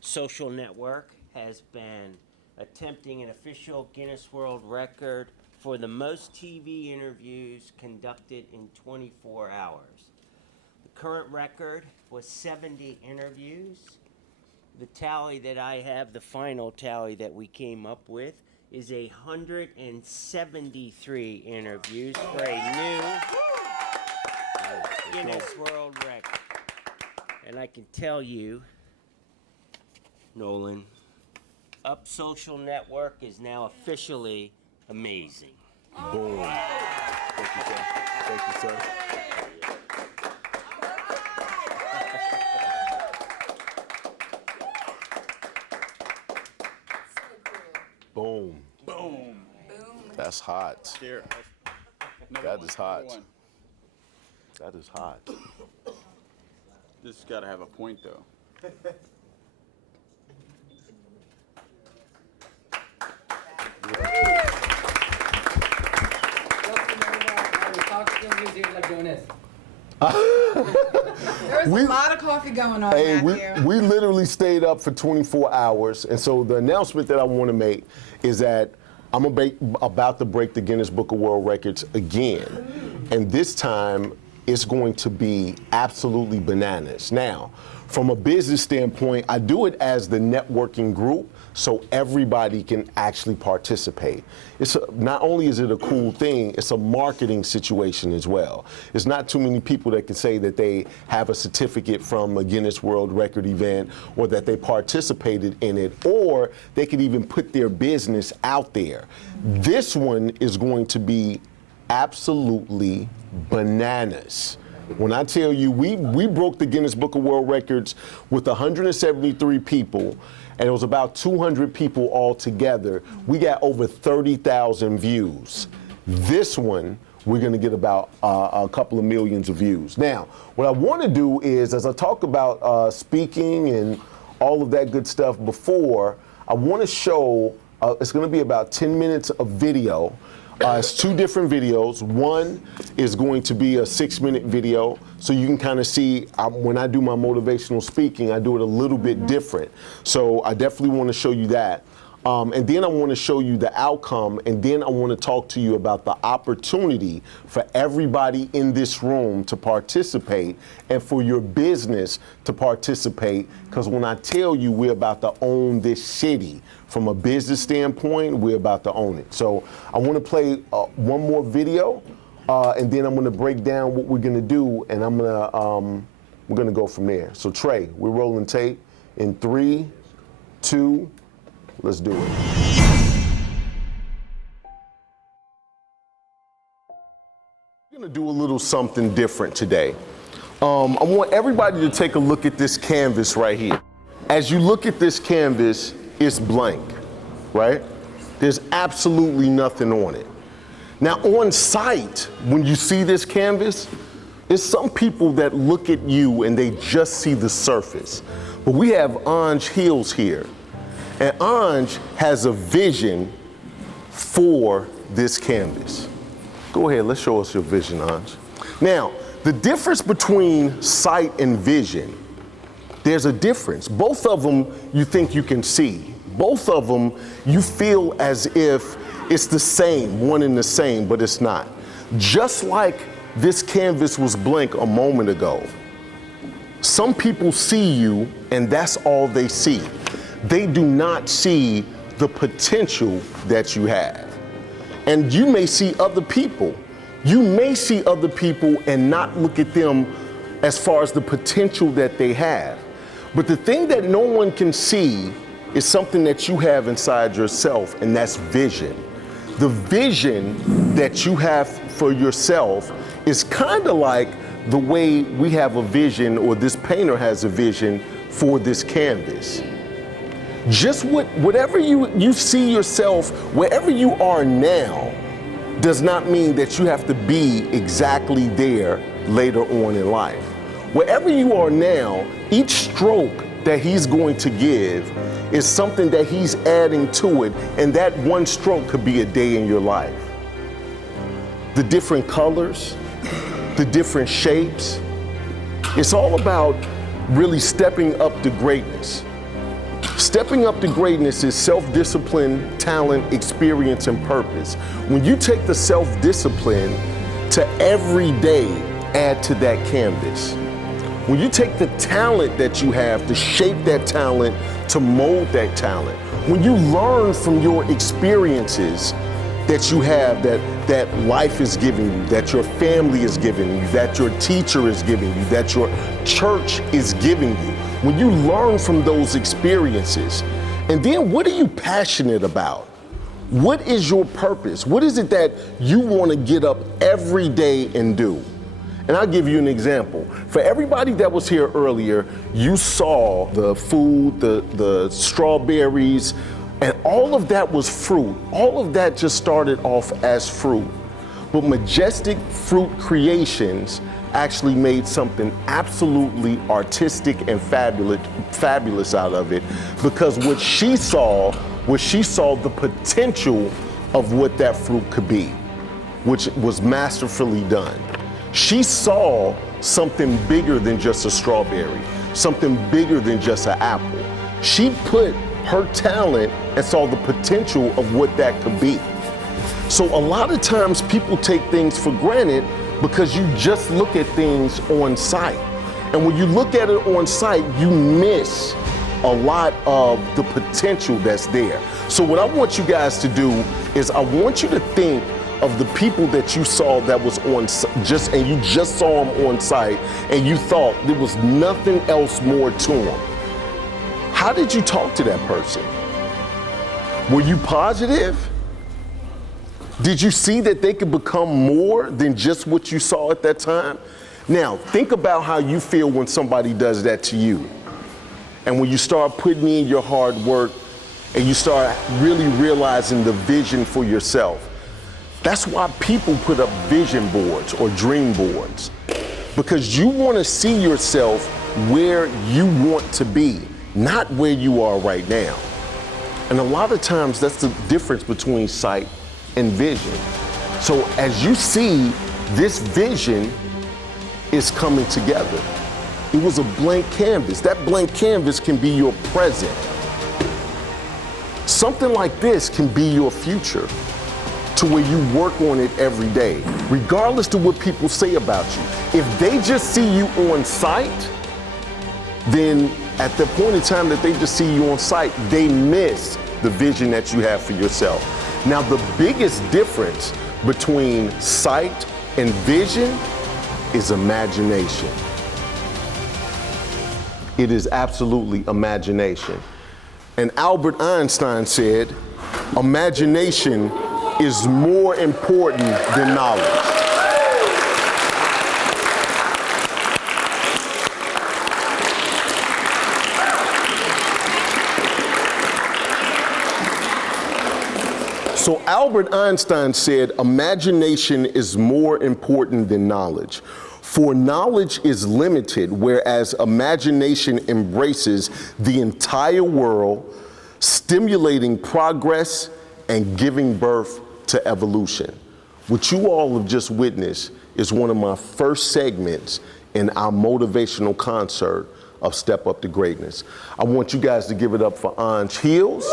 Social Network has been attempting an official Guinness World Record for the most TV interviews conducted in 24 hours. The current record was 70 interviews. The tally that I have, the final tally that we came up with, is 173 interviews for a new Guinness World Record. And I can tell you, Nolan, Up Social Network is now officially amazing. Boom. Thank you, sir. Thank you, sir. Boom. Boom. That's hot. Here. That is hot. That is hot. This has got to have a point, though. There's a lot of coffee going on, Hey, Matthew. we literally stayed up for 24 hours, and so the announcement that I want to make is that I'm about to break the Guinness Book of World Records again, and this time it's going to be absolutely bananas. Now, from a business standpoint, I do it as the networking group so everybody can actually participate. Not only is it a cool thing, it's a marketing situation as well. It's not too many people that can say that they have a certificate from a Guinness World Record event or that they participated in it, or they could even put their business out there. This one is going to be absolutely bananas. When I tell you, we broke the Guinness Book of World Records with 173 people, and it was about 200 people all together. We got over 30,000 views. This one, we're gonna get about a couple of millions of views. Now, what I wanna do is, as I talk about speaking and all of that good stuff before, I wanna show, it's gonna be about 10 minutes of video. It's 2 different videos. One is going to be a 6-minute video, so you can kind of see when I do my motivational speaking, I do it a little bit different. So I definitely want to show you that. And then I want to show you the outcome, and then I want to talk to you about the opportunity for everybody in this room to participate and for your business to participate, because when I tell you we're about to own this city, from a business standpoint, we're about to own it. So I want to play one more video, and then I'm going to break down what we're going to do, and we're going to go from there. So Trey, we're rolling tape in 3, 2, let's do it. We're going to do a little something different today. I want everybody to take a look at this canvas right here. As you look at this canvas, it's blank, right? There's absolutely nothing on it. Now on site, when you see this canvas, there's some people that look at you and they just see the surface. But we have Anj Hills here. And Anj has a vision for this canvas. Go ahead, let's show us your vision, Anj. Now, the difference between sight and vision There's a difference. Both of them you think you can see. Both of them you feel as if it's the same, one and the same, but it's not. Just like this canvas was blank a moment ago, some people see you and that's all they see. They do not see the potential that you have. And you may see other people. You may see other people and not look at them as far as the potential that they have. But the thing that no one can see is something that you have inside yourself, and that's vision. The vision that you have for yourself is kind of like the way we have a vision, or this painter has a vision for this canvas. Just whatever you see yourself, wherever you are now, does not mean that you have to be exactly there later on in life. Wherever you are now, each stroke that he's going to give is something that he's adding to it, and that one stroke could be a day in your life. The different colors, the different shapes, it's all about really stepping up to greatness. Stepping up to greatness is self-discipline, talent, experience, and purpose. When you take the self-discipline to every day add to that canvas, when you take the talent that you have to shape that talent, to mold that talent, when you learn from your experiences that you have, that life is giving you, that your family is giving you, that your teacher is giving you, that your church is giving you, when you learn from those experiences, and then what are you passionate about? What is your purpose? What is it that you want to get up every day and do? And I'll give you an example. For everybody that was here earlier, you saw the food, the strawberries, and all of that was fruit. All of that just started off as fruit. But Majestic Fruit Creations actually made something absolutely artistic and fabulous out of it, because what she saw the potential of what that fruit could be, which was masterfully done. She saw something bigger than just a strawberry, something bigger than just an apple. She put her talent and saw the potential of what that could be. So a lot of times people take things for granted because you just look at things on sight. And when you look at it on sight, you miss a lot of the potential that's there. So what I want you guys to do is I want you to think of the people that you saw that was on and you just saw them on site and you thought there was nothing else more to them. How did you talk to that person? Were you positive? Did you see that they could become more than just what you saw at that time? Now, think about how you feel when somebody does that to you. And when you start putting in your hard work and you start really realizing the vision for yourself. That's why people put up vision boards or dream boards, because you want to see yourself where you want to be, not where you are right now. And a lot of times that's the difference between sight and vision. So as you see, this vision is coming together. It was a blank canvas. That blank canvas can be your present. Something like this can be your future, to where you work on it every day, regardless of what people say about you. If they just see you on site, then at the point in time that they just see you on site, they miss the vision that you have for yourself. Now, the biggest difference between sight and vision is imagination. It is absolutely imagination. And Albert Einstein said, imagination is more important than knowledge. So Albert Einstein said, imagination is more important than knowledge. For knowledge is limited, whereas imagination embraces the entire world, stimulating progress and giving birth to evolution. What you all have just witnessed is one of my first segments in our motivational concert, of Step Up to Greatness. I want you guys to give it up for Ange Heels.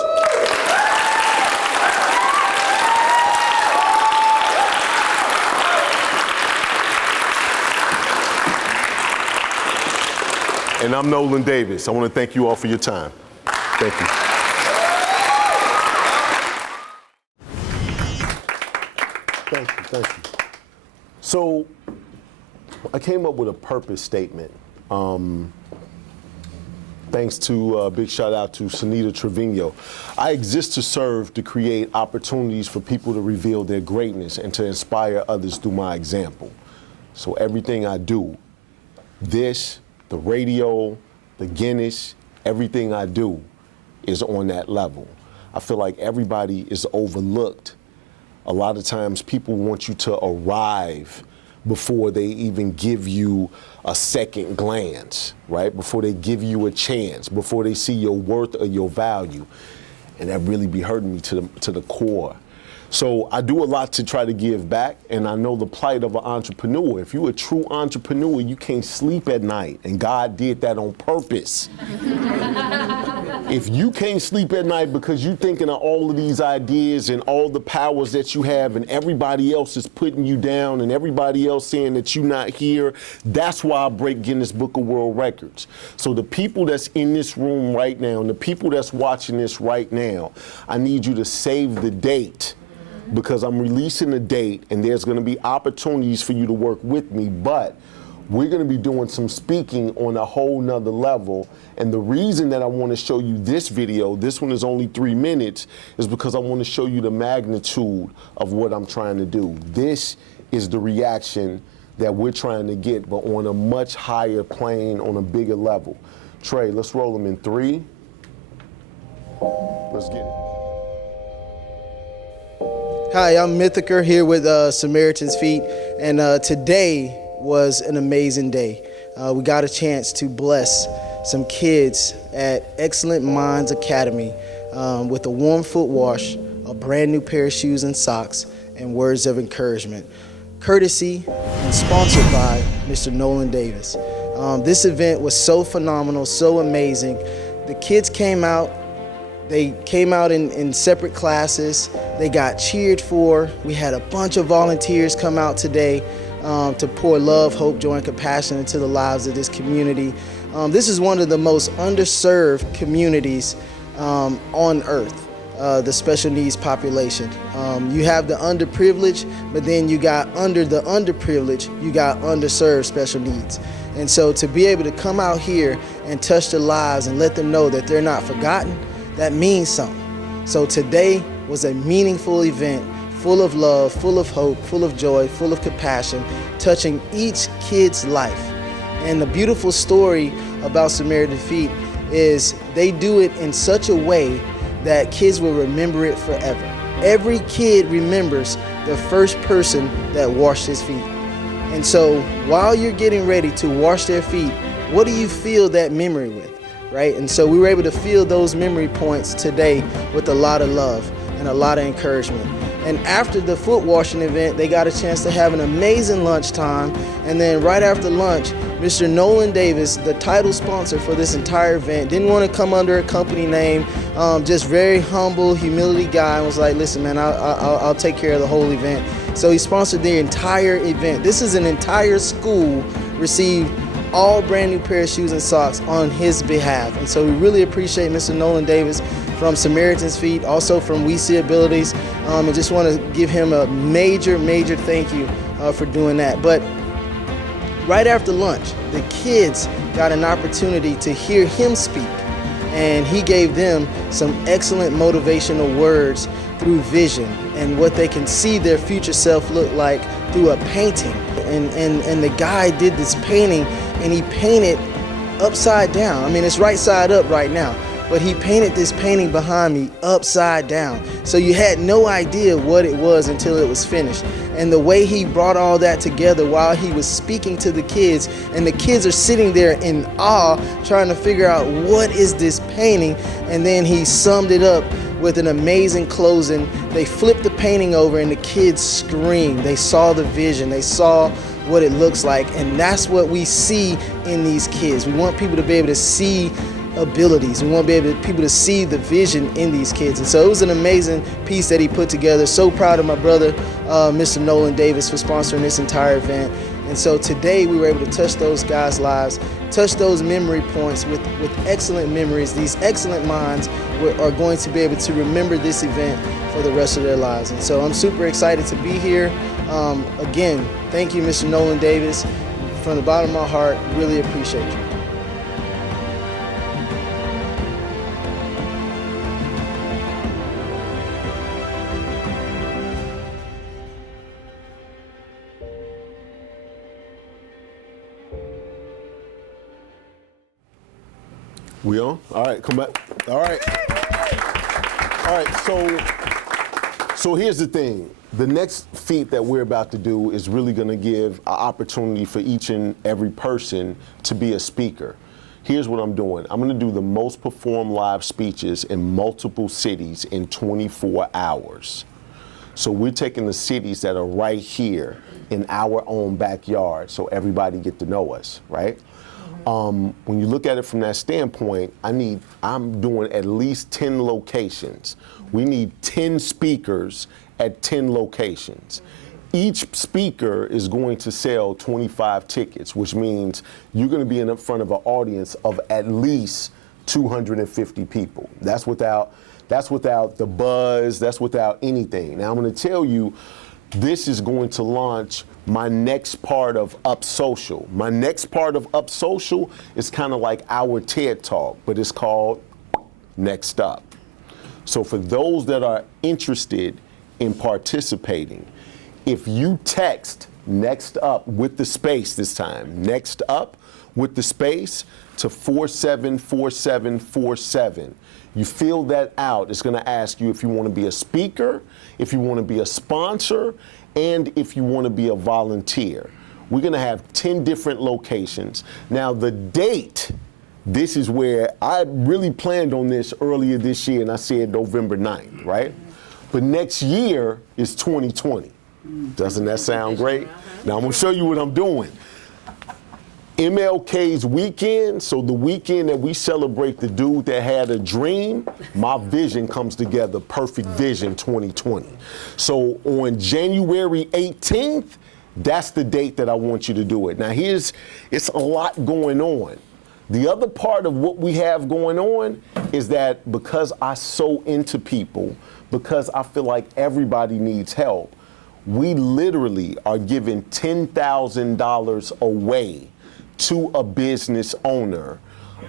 And I'm Nolan Davis. I want to thank you all for your time. Thank you. Thank you. So I came up with a purpose statement. Thanks to a big shout out to Sunita Trevino. I exist to serve, to create opportunities for people to reveal their greatness and to inspire others through my example. So everything I do, this, the radio, the Guinness, everything I do is on that level. I feel like everybody is overlooked. A lot of times people want you to arrive before they even give you a second glance, right? Before they give you a chance, before they see your worth or your value. And that really be hurting me to the core. So I do a lot to try to give back, and I know the plight of an entrepreneur. If you're a true entrepreneur, you can't sleep at night, and God did that on purpose. If you can't sleep at night because you're thinking of all of these ideas and all the powers that you have, and everybody else is putting you down and everybody else saying that you're not here, that's why I break Guinness Book of World Records. So the people that's in this room right now and the people that's watching this right now, I need you to save the date, because I'm releasing a date and there's going to be opportunities for you to work with me, but we're going to be doing some speaking on a whole nother level. And the reason that I want to show you this video, this one is only 3 minutes, is because I want to show you the magnitude of what I'm trying to do. This is the reaction that we're trying to get, but on a much higher plane, on a bigger level. Trey, let's roll them in 3. Let's get it. Hi, I'm Mythiker here with Samaritan's Feet, and today was an amazing day. We got a chance to bless some kids at Excellent Minds Academy with a warm foot wash, a brand new pair of shoes and socks, and words of encouragement, courtesy and sponsored by Mr. Nolan Davis. This event was so phenomenal, so amazing. The kids came out. They came out in separate classes. They got cheered for. We had a bunch of volunteers come out today to pour love, hope, joy, and compassion into the lives of this community. This is one of the most underserved communities on earth, the special needs population. You have the underprivileged, but then you got under the underprivileged, you got underserved special needs. And so to be able to come out here and touch their lives and let them know that they're not forgotten, that means something. So today was a meaningful event, full of love, full of hope, full of joy, full of compassion, touching each kid's life. And the beautiful story about Samaritan's Feet is they do it in such a way that kids will remember it forever. Every kid remembers the first person that washed his feet. And so while you're getting ready to wash their feet, what do you fill that memory with? Right? And so we were able to fill those memory points today with a lot of love and a lot of encouragement. And after the foot washing event, they got a chance to have an amazing lunchtime. And then right after lunch, Mr. Nolan Davis, the title sponsor for this entire event, didn't want to come under a company name, just very humble, humility guy, and was like, listen, man, I'll take care of the whole event. So he sponsored the entire event. This is an entire school received all brand new pair of shoes and socks on his behalf. And so we really appreciate Mr. Nolan Davis from Samaritan's Feet, also from We See Abilities, and just want to give him a major thank you for doing that. But right after lunch, the kids got an opportunity to hear him speak, and he gave them some excellent motivational words through vision and what they can see their future self look like through a painting. And the guy did this painting, and he painted upside down. I mean, it's right side up right now, but he painted this painting behind me upside down. So you had no idea what it was until it was finished. And the way he brought all that together while he was speaking to the kids, and the kids are sitting there in awe trying to figure out what is this painting, and then he summed it up with an amazing closing. They flipped the painting over and the kids screamed. They saw the vision. They saw what it looks like, and that's what we see in these kids. We want people to be able to see abilities. We want to be able people to see the vision in these kids. And so it was an amazing piece that he put together. So proud of my brother, Mr. Nolan Davis, for sponsoring this entire event. And so today we were able to touch those guys' lives, touch those memory points with excellent memories. These excellent minds are going to be able to remember this event for the rest of their lives. And so I'm super excited to be here. Again, thank you, Mr. Nolan Davis. From the bottom of my heart, really appreciate you. We on? All right, come back. All right. All right, so here's the thing. The next feat that we're about to do is really gonna give an opportunity for each and every person to be a speaker. Here's what I'm doing. I'm gonna do the most performed live speeches in multiple cities in 24 hours. So we're taking the cities that are right here in our own backyard so everybody get to know us, right? When you look at it from that standpoint, I'm doing at least 10 locations. We need 10 speakers at 10 locations. Each speaker is going to sell 25 tickets, which means you're going to be in front of an audience of at least 250 people. That's without the buzz, that's without anything. Now I'm going to tell you, this is going to launch my next part of Up Social. My next part of Up Social is kind of like our TED Talk, but it's called Next Up. So for those that are interested in participating, if you text Next Up with the space this time, Next Up with the space to 474747, you fill that out. It's going to ask you if you want to be a speaker, if you want to be a sponsor, and if you want to be a volunteer. We're going to have 10 different locations. Now, the date, this is where I really planned on this earlier this year, and I said November 9th, right? But next year is 2020. Doesn't that sound great? Now, I'm going to show you what I'm doing. MLK's weekend, so the weekend that we celebrate the dude that had a dream, my vision comes together, Perfect Vision 2020. So on January 18th, that's the date that I want you to do it. Now it's a lot going on. The other part of what we have going on is that because I so into people, because I feel like everybody needs help, we literally are giving $10,000 away to a business owner.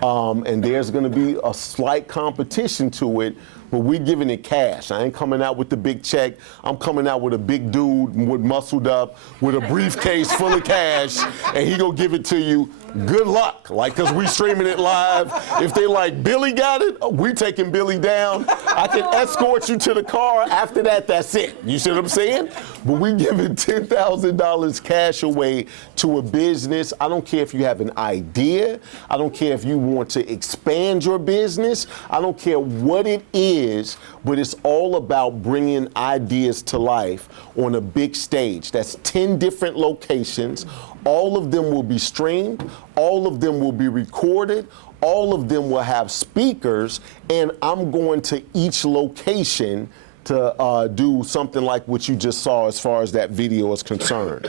And there's gonna be a slight competition to it, but we're giving it cash. I ain't coming out with the big check. I'm coming out with a big dude with muscled up with a briefcase full of cash, and he gonna give it to you. Good luck, like, cause we streaming it live. If they like, Billy got it, we taking Billy down. I can escort you to the car. After that, that's it. You see what I'm saying? But we giving $10,000 cash away to a business. I don't care if you have an idea. I don't care if you want to expand your business. I don't care what it is, but it's all about bringing ideas to life on a big stage. That's 10 different locations. All of them will be streamed. All of them will be recorded. All of them will have speakers. And I'm going to each location to do something like what you just saw as far as that video is concerned.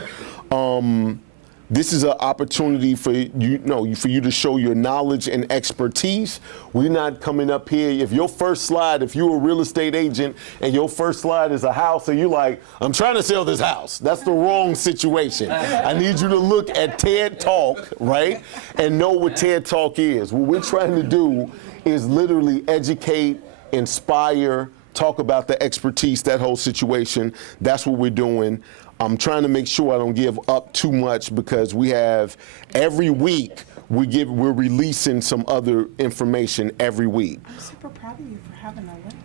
This is an opportunity for you to show your knowledge and expertise. We're not coming up here. If your first slide, if you're a real estate agent and your first slide is a house, and you're like, I'm trying to sell this house, that's the wrong situation. I need you to look at TED Talk, right, and know what TED Talk is. What we're trying to do is literally educate, inspire, talk about the expertise, that whole situation. That's what we're doing. I'm trying to make sure I don't give up too much, because we have every week we're releasing some other information every week. I'm super proud of you for having a list.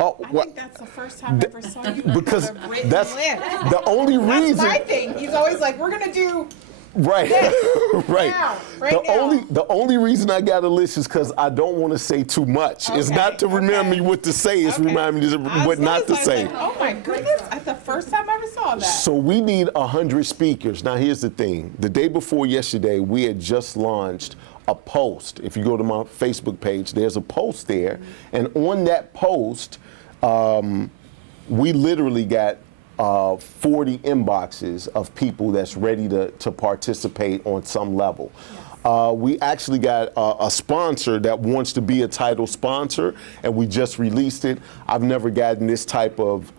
Oh, I think that's the first time I ever saw you because have a written that's list. the only reason. That's my thing. He's always like, we're gonna do. Right, right. Now, The only reason I got a list is because I don't want to say too much. It's not to remember me what to say. It's remind me what not to say. Oh my goodness! At the first time I ever saw that. So we need 100 speakers. Now here's the thing. The day before yesterday, we had just launched a post. If you go to my Facebook page, there's a post there. And on that post, we literally got 40 inboxes of people that's ready to participate on some level. We actually got a sponsor that wants to be a title sponsor, and we just released it. I've never gotten this type of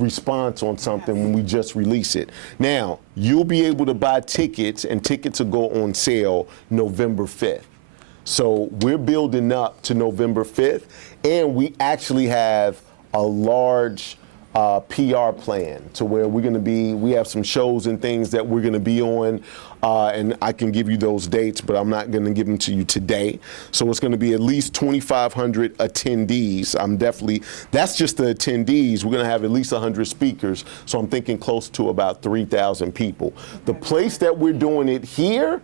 response on something when we just release it. Now, you'll be able to buy tickets, and tickets will go on sale November 5th. So we're building up to November 5th, and we actually have a large PR plan to where we have some shows and things that we're gonna be on, and I can give you those dates, but I'm not gonna give them to you today. So it's gonna be at least 2,500 attendees. That's just the attendees. We're gonna have at least 100 speakers, so I'm thinking close to about 3,000 people. The place that we're doing it here,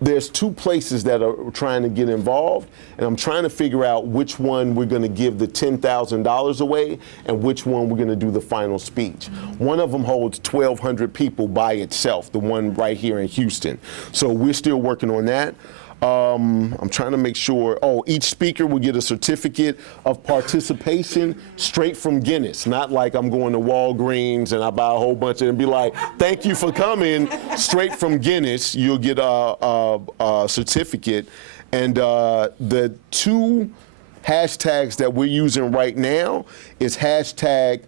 there's two places that are trying to get involved, and I'm trying to figure out which one we're going to give the $10,000 away and which one we're going to do the final speech. One of them holds 1,200 people by itself, the one right here in Houston. So we're still working on that. I'm trying to make sure, each speaker will get a certificate of participation straight from Guinness, not like I'm going to Walgreens and I buy a whole bunch of it and be like, thank you for coming. Straight from Guinness, you'll get a certificate. And the two hashtags that we're using right now is hashtag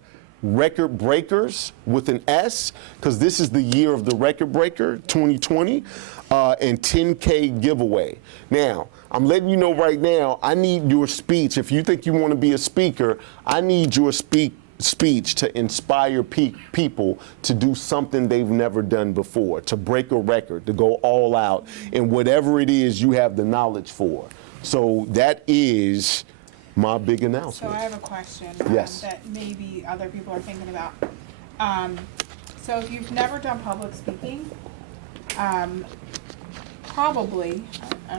Record Breakers with an S, because this is the year of the Record Breaker 2020, and 10K giveaway. Now, I'm letting you know right now, I need your speech. If you think you want to be a speaker, I need your speech to inspire people to do something they've never done before, to break a record, to go all out in whatever it is you have the knowledge for. So that is my big announcement. So I have a question Yes. that maybe other people are thinking about. So if you've never done public speaking, probably, I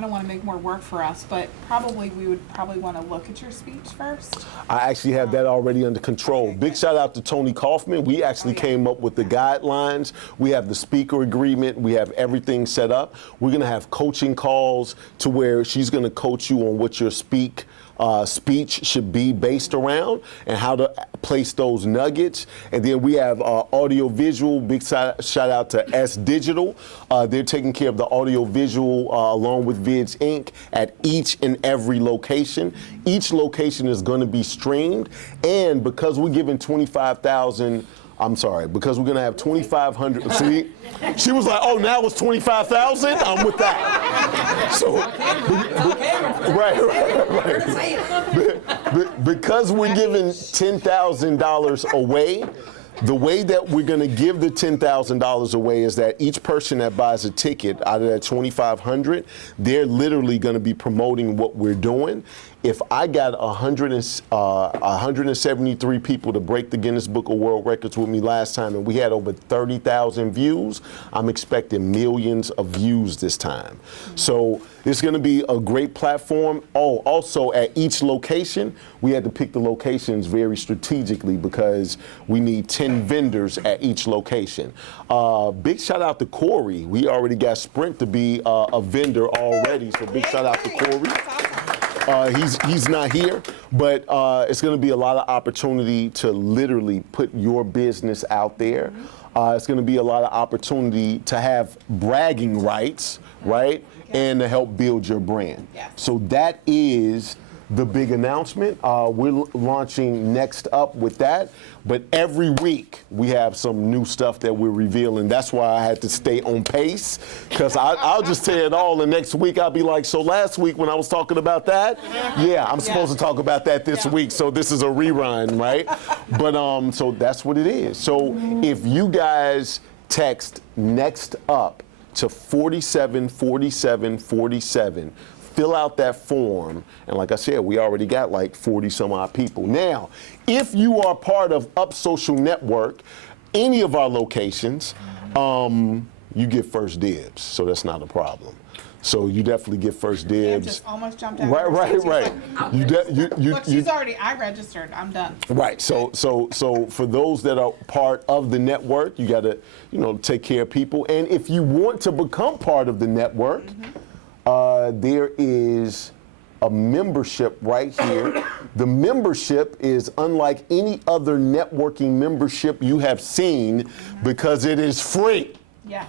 don't want to make more work for us, but probably we would want to look at your speech first. I actually have that already under control. Big shout out to Tony Kaufman. We actually came up with the guidelines. We have the speaker agreement. We have everything set up. We're going to have coaching calls to where she's going to coach you on what your speech should be based around and how to place those nuggets. And then we have audio visual. Big shout out to S Digital. They're taking care of the audio visual along with Vids Inc. at each and every location. Each location is going to be streamed, and because we're giving 25,000. Because we're going to have 2,500. See, she was like, oh, now it's 25,000? I'm with that. So, right. Because we're giving $10,000 away, the way that we're going to give the $10,000 away is that each person that buys a ticket out of that 2,500, they're literally going to be promoting what we're doing. If I got 173 people to break the Guinness Book of World Records with me last time, and we had over 30,000 views, I'm expecting millions of views this time. So it's going to be a great platform. Also at each location, we had to pick the locations very strategically because we need 10 vendors at each location. Big shout out to Corey. We already got Sprint to be a vendor already, so big shout out to Corey. He's not here, but it's going to be a lot of opportunity to literally put your business out there. It's going to be a lot of opportunity to have bragging rights, right, and to help build your brand. So that is the big announcement. We're launching next up with that, but every week we have some new stuff that we're revealing. That's why I had to stay on pace, because I'll just tell it all, and next week I'll be like, so last week when I was talking about that, yeah, I'm supposed to talk about that this week, so this is a rerun, right? But so that's what it is. So if you guys text next up to 474747, fill out that form, and like I said, we already got like 40 some odd people. Now, if you are part of Up Social Network, any of our locations, you get first dibs, so that's not a problem. So you definitely get first Ann dibs. just almost jumped out. Right. Look, she's already. I registered. I'm done. Right. So for those that are part of the network, you got to, take care of people. And if you want to become part of the network, there is a membership right here. The membership is unlike any other networking membership you have seen because it is free. Yeah.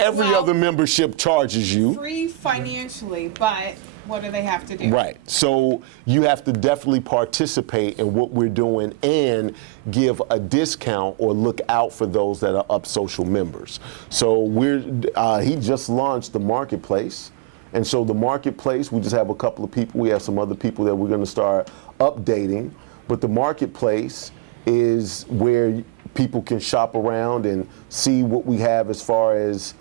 Every other membership charges you. Free financially, but what do they have to do? Right. So you have to definitely participate in what we're doing and give a discount or look out for those that are Up Social members. So he just launched the marketplace. And so the marketplace, we just have a couple of people. We have some other people that we're going to start updating. But the marketplace is where people can shop around and see what we have as far as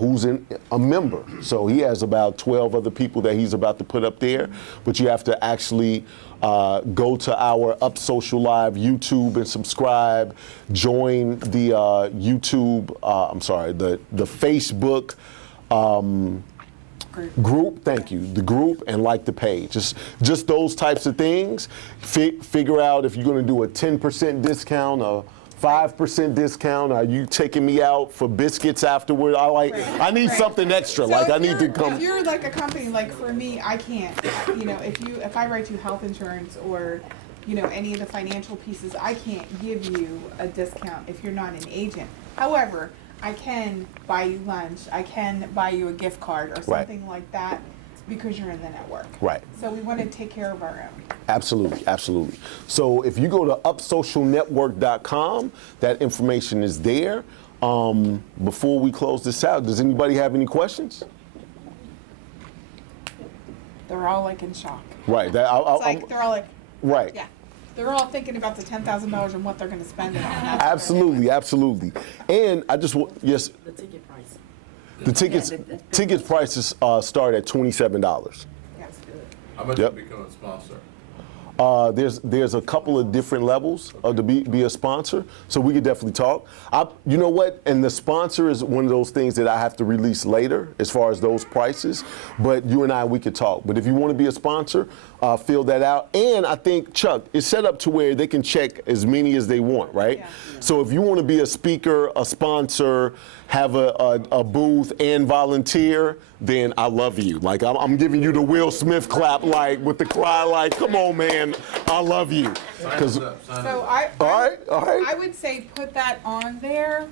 who's a member. So he has about 12 other people that he's about to put up there. But you have to actually go to our Up Social Live YouTube and subscribe. Join the the Facebook group, thank you, the group, and like the page. Just those types of things. Figure out if you're going to do a 10% discount, a 5% discount. Are you taking me out for biscuits afterward? I need something extra. So I need to come. If you're like a company, like for me, I can't. If I write you health insurance or any of the financial pieces, I can't give you a discount if you're not an agent. However, I can buy you lunch. I can buy you a gift card or something like that because you're in the network. Right. So we want to take care of our own. Absolutely. So if you go to upsocialnetwork.com, that information is there. Before we close this out, does anybody have any questions? They're all like in shock. Right. They're all like. Right. Yeah. They're all thinking about the $10,000 and what they're going to spend it on. Absolutely. And I just yes. The ticket price. The tickets prices start at $27. Yes. How much to become a sponsor? There's a couple of different levels to be a sponsor, so we could definitely talk. You know what? And the sponsor is one of those things that I have to release later as far as those prices. But you and we could talk. But if you want to be a sponsor, fill that out. And I think, Chuck, it's set up to where they can check as many as they want, right? Yeah. So if you want to be a speaker, a sponsor, have a booth, and volunteer, then I love you. Like I'm giving you the Will Smith clap, like with the cry, like, come on, man, I love you. So I would say put that on there,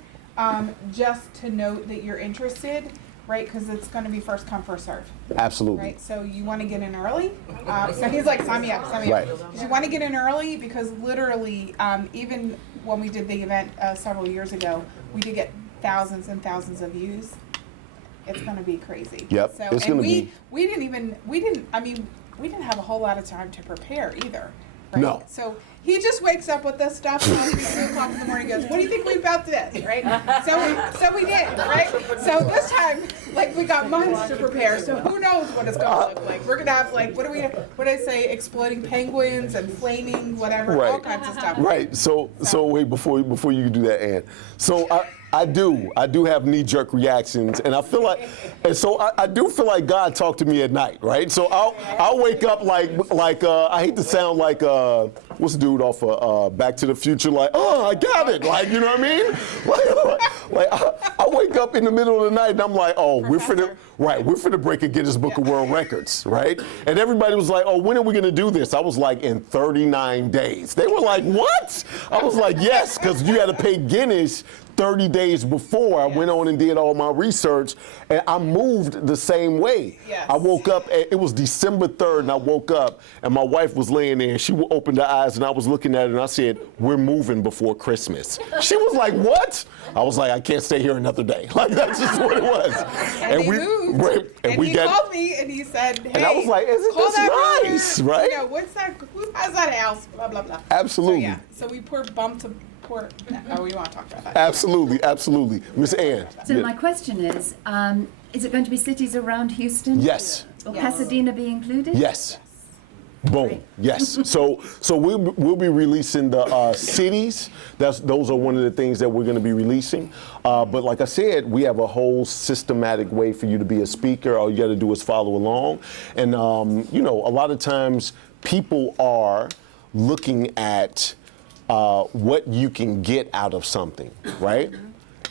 just to note that you're interested, right? Because it's going to be first come, first serve. Absolutely. Right. So you want to get in early. So he's like, sign me up. Right. Because you want to get in early because literally, even when we did the event several years ago, we did get thousands and thousands of views. It's going to be crazy. Yep. So, it's going to be. We didn't have a whole lot of time to prepare either. Right? No. So he just wakes up with this stuff and 2 o'clock in the morning goes, what do you think about this, right? So we did, right? So this time, we got months to prepare, so who knows what it's going to look like. We're going to have, what do I say, exploding penguins and flaming whatever, all kinds of stuff. Right, so wait, before you do that, Ann. So I do have knee-jerk reactions, and I feel like, I do feel like God talked to me at night, right? So I'll wake up like I hate to sound like what's the dude off of Back to the Future, like, oh, I got it, like, you know what I mean? I wake up in the middle of the night and I'm like, oh, we're finna break a Guinness Book of World Records, right? And everybody was like, oh, when are we gonna do this? I was like, in 39 days. They were like, what? I was like, yes, because you had to pay Guinness 30 days before. I went on and did all my research, and I moved the same way. Yes. I woke up, it was December 3rd, and I woke up, and my wife was laying there, and she opened her eyes, and I was looking at her, and I said, we're moving before Christmas. She was like, what? I was like, I can't stay here another day. Like, that's just what it was. And we moved, and he called me, and he said, hey, and I was like, isn't this nice, right? You know, what's that, who has that house, blah, blah, blah. Absolutely. So we poured bump to pour, we want to talk about that. Absolutely. Miss Ann. So my question is it going to be cities around Houston? Yes. Will Pasadena be included? Yes. Boom. Yes. So we'll be releasing the cities. Those are one of the things that we're going to be releasing. But like I said, we have a whole systematic way for you to be a speaker. All you got to do is follow along. And you know, a lot of times people are looking at what you can get out of something, right?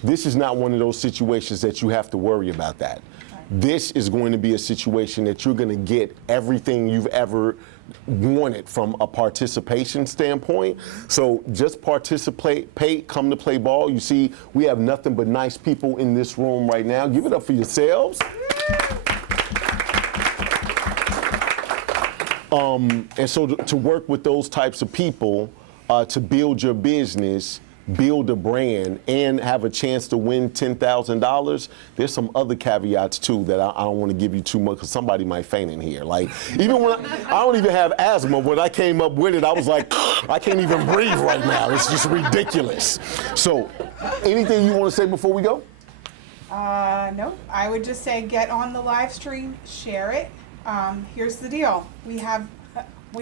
This is not one of those situations that you have to worry about that. This is going to be a situation that you're going to get everything you've ever wanted from a participation standpoint. So just participate, come to play ball. You see, we have nothing but nice people in this room right now. Give it up for yourselves. And so to work with those types of people to build your business, build a brand, and have a chance to win $10,000, there's some other caveats too that I don't want to give you too much because somebody might faint in here. Like, even when I don't even have asthma, when I came up with it, I was like, I can't even breathe right now. It's just ridiculous. So, anything you want to say before we go? No, I would just say get on the live stream, share it. Here's the deal. We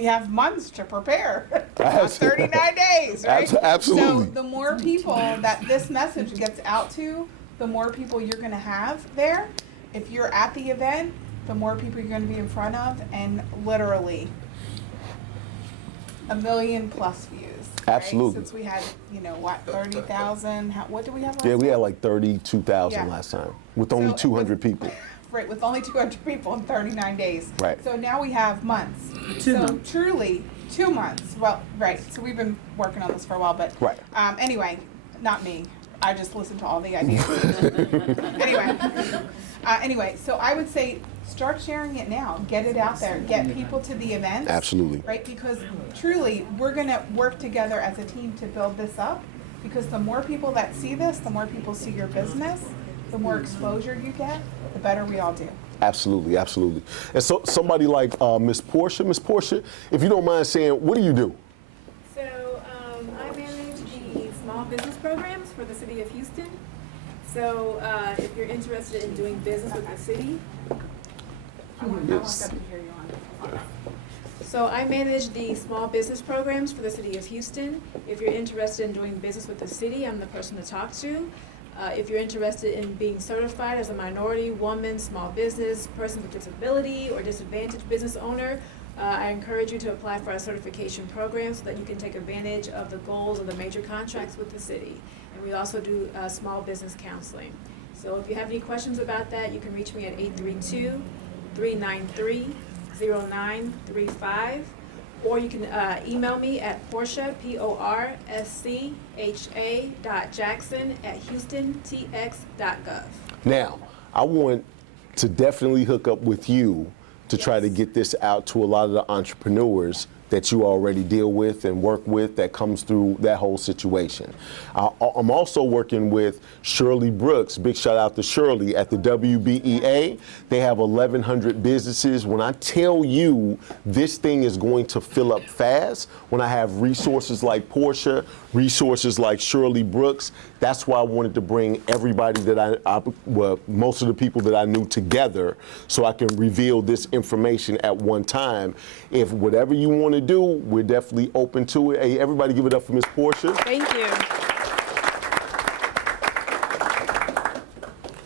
have months to prepare. 39 days, right? Absolutely. So the more people that this message gets out to, the more people you're going to have there. If you're at the event, the more people you're going to be in front of, and literally 1 million plus views. Absolutely. Right? Since we had, 30,000. What did we have last Yeah, we had time? like 32,000 Yeah. last time with only 200 people. Right, with only 200 people in 39 days. Right. So now we have months. Truly, 2 months. Well, right. So we've been working on this for a while, but Right. Anyway, not me. I just listened to all the ideas. Anyway, so I would say start sharing it now. Get it out there. Get people to the events. Absolutely. Right, because truly, we're going to work together as a team to build this up. Because the more people that see this, the more people see your business, the more exposure you get, the better we all do. Absolutely, absolutely. And so somebody like Miss Portia, if you don't mind saying, what do you do? So I manage the small business programs for the city of Houston. So if you're interested in doing business with the city, I want them to hear you on. So I manage the small business programs for the city of Houston. If you're interested in doing business with the city, I'm the person to talk to. If you're interested in being certified as a minority, woman, small business, person with disability, or disadvantaged business owner, I encourage you to apply for our certification program so that you can take advantage of the goals of the major contracts with the city. And we also do small business counseling. So if you have any questions about that, you can reach me at 832-393-0935. Or you can email me at Portia, porschA.jackson@houstontx.gov. Now, I want to definitely hook up with you to try to get this out to a lot of the entrepreneurs that you already deal with and work with that comes through that whole situation. I'm also working with Shirley Brooks. Big shout out to Shirley at the WBEA. They have 1,100 businesses. When I tell you this thing is going to fill up fast, when I have resources like Portia, resources like Shirley Brooks, that's why I wanted to bring everybody that most of the people that I knew together so I can reveal this information at one time. If whatever you want to do, we're definitely open to it. Hey, everybody give it up for Miss Portia. Thank you.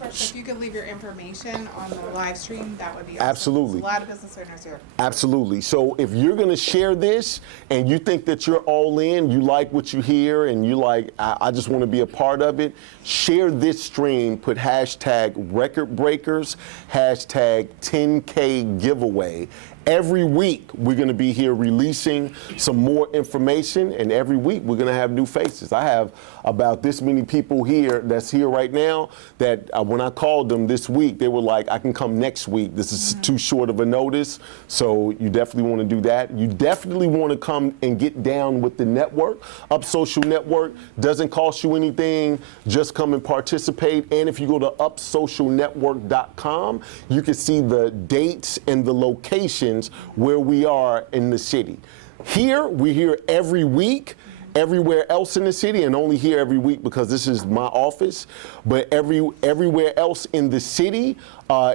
If you could leave your information on the live stream, that would be awesome. Absolutely. There's a lot of business owners here. Absolutely. So if you're going to share this and you think that you're all in, you like what you hear, and you like, I just want to be a part of it, share this stream, put hashtag record breakers, hashtag 10K giveaway. Every week, we're going to be here releasing some more information, and every week we're going to have new faces. I have about this many people here that's here right now that when I called them this week, they were like, I can come next week. This is too short of a notice, so you definitely want to do that. You definitely want to come and get down with the network. Up Social Network doesn't cost you anything. Just come and participate. And if you go to upsocialnetwork.com, you can see the dates and the locations where we are in the city. Here, we're here every week. Everywhere else in the city, and only here every week because this is my office, but everywhere else in the city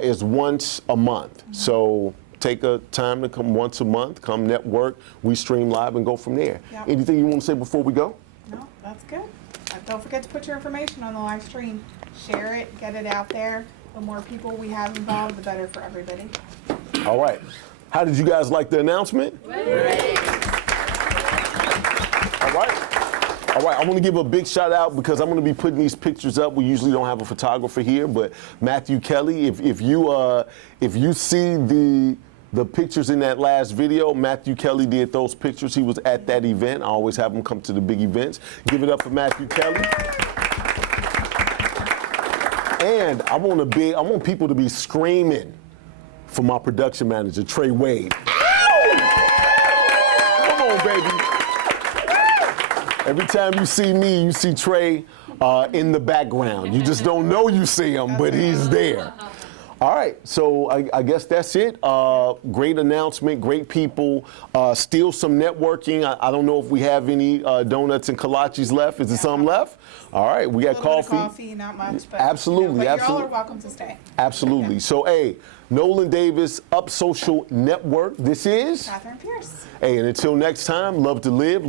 is once a month. So take a time to come once a month, come network, we stream live and go from there. Yep. Anything you want to say before we go? No, that's good. Don't forget to put your information on the live stream. Share it, get it out there. The more people we have involved, the better for everybody. All right. How did you guys like the announcement? Great. All right. All right, I want to give a big shout out because I'm going to be putting these pictures up. We usually don't have a photographer here, but Matthew Kelly, if you see the pictures in that last video, Matthew Kelly did those pictures. He was at that event. I always have him come to the big events. Give it up for Matthew Kelly. And I want people to be screaming for my production manager, Trey Wade. Ow! Come on, baby. Every time you see me, you see Trey in the background. You just don't know you see him, but he's there. All right, so I guess that's it. Great announcement, great people. Still some networking. I don't know if we have any donuts and kolaches left. Is there some left? All right, we got A little bit of coffee. coffee, not much, but Absolutely, but absolutely. y'all are welcome to stay. Absolutely. So, hey, Nolan Davis, Up Social Network. This is Catherine Pierce. Hey, and until next time, love to live to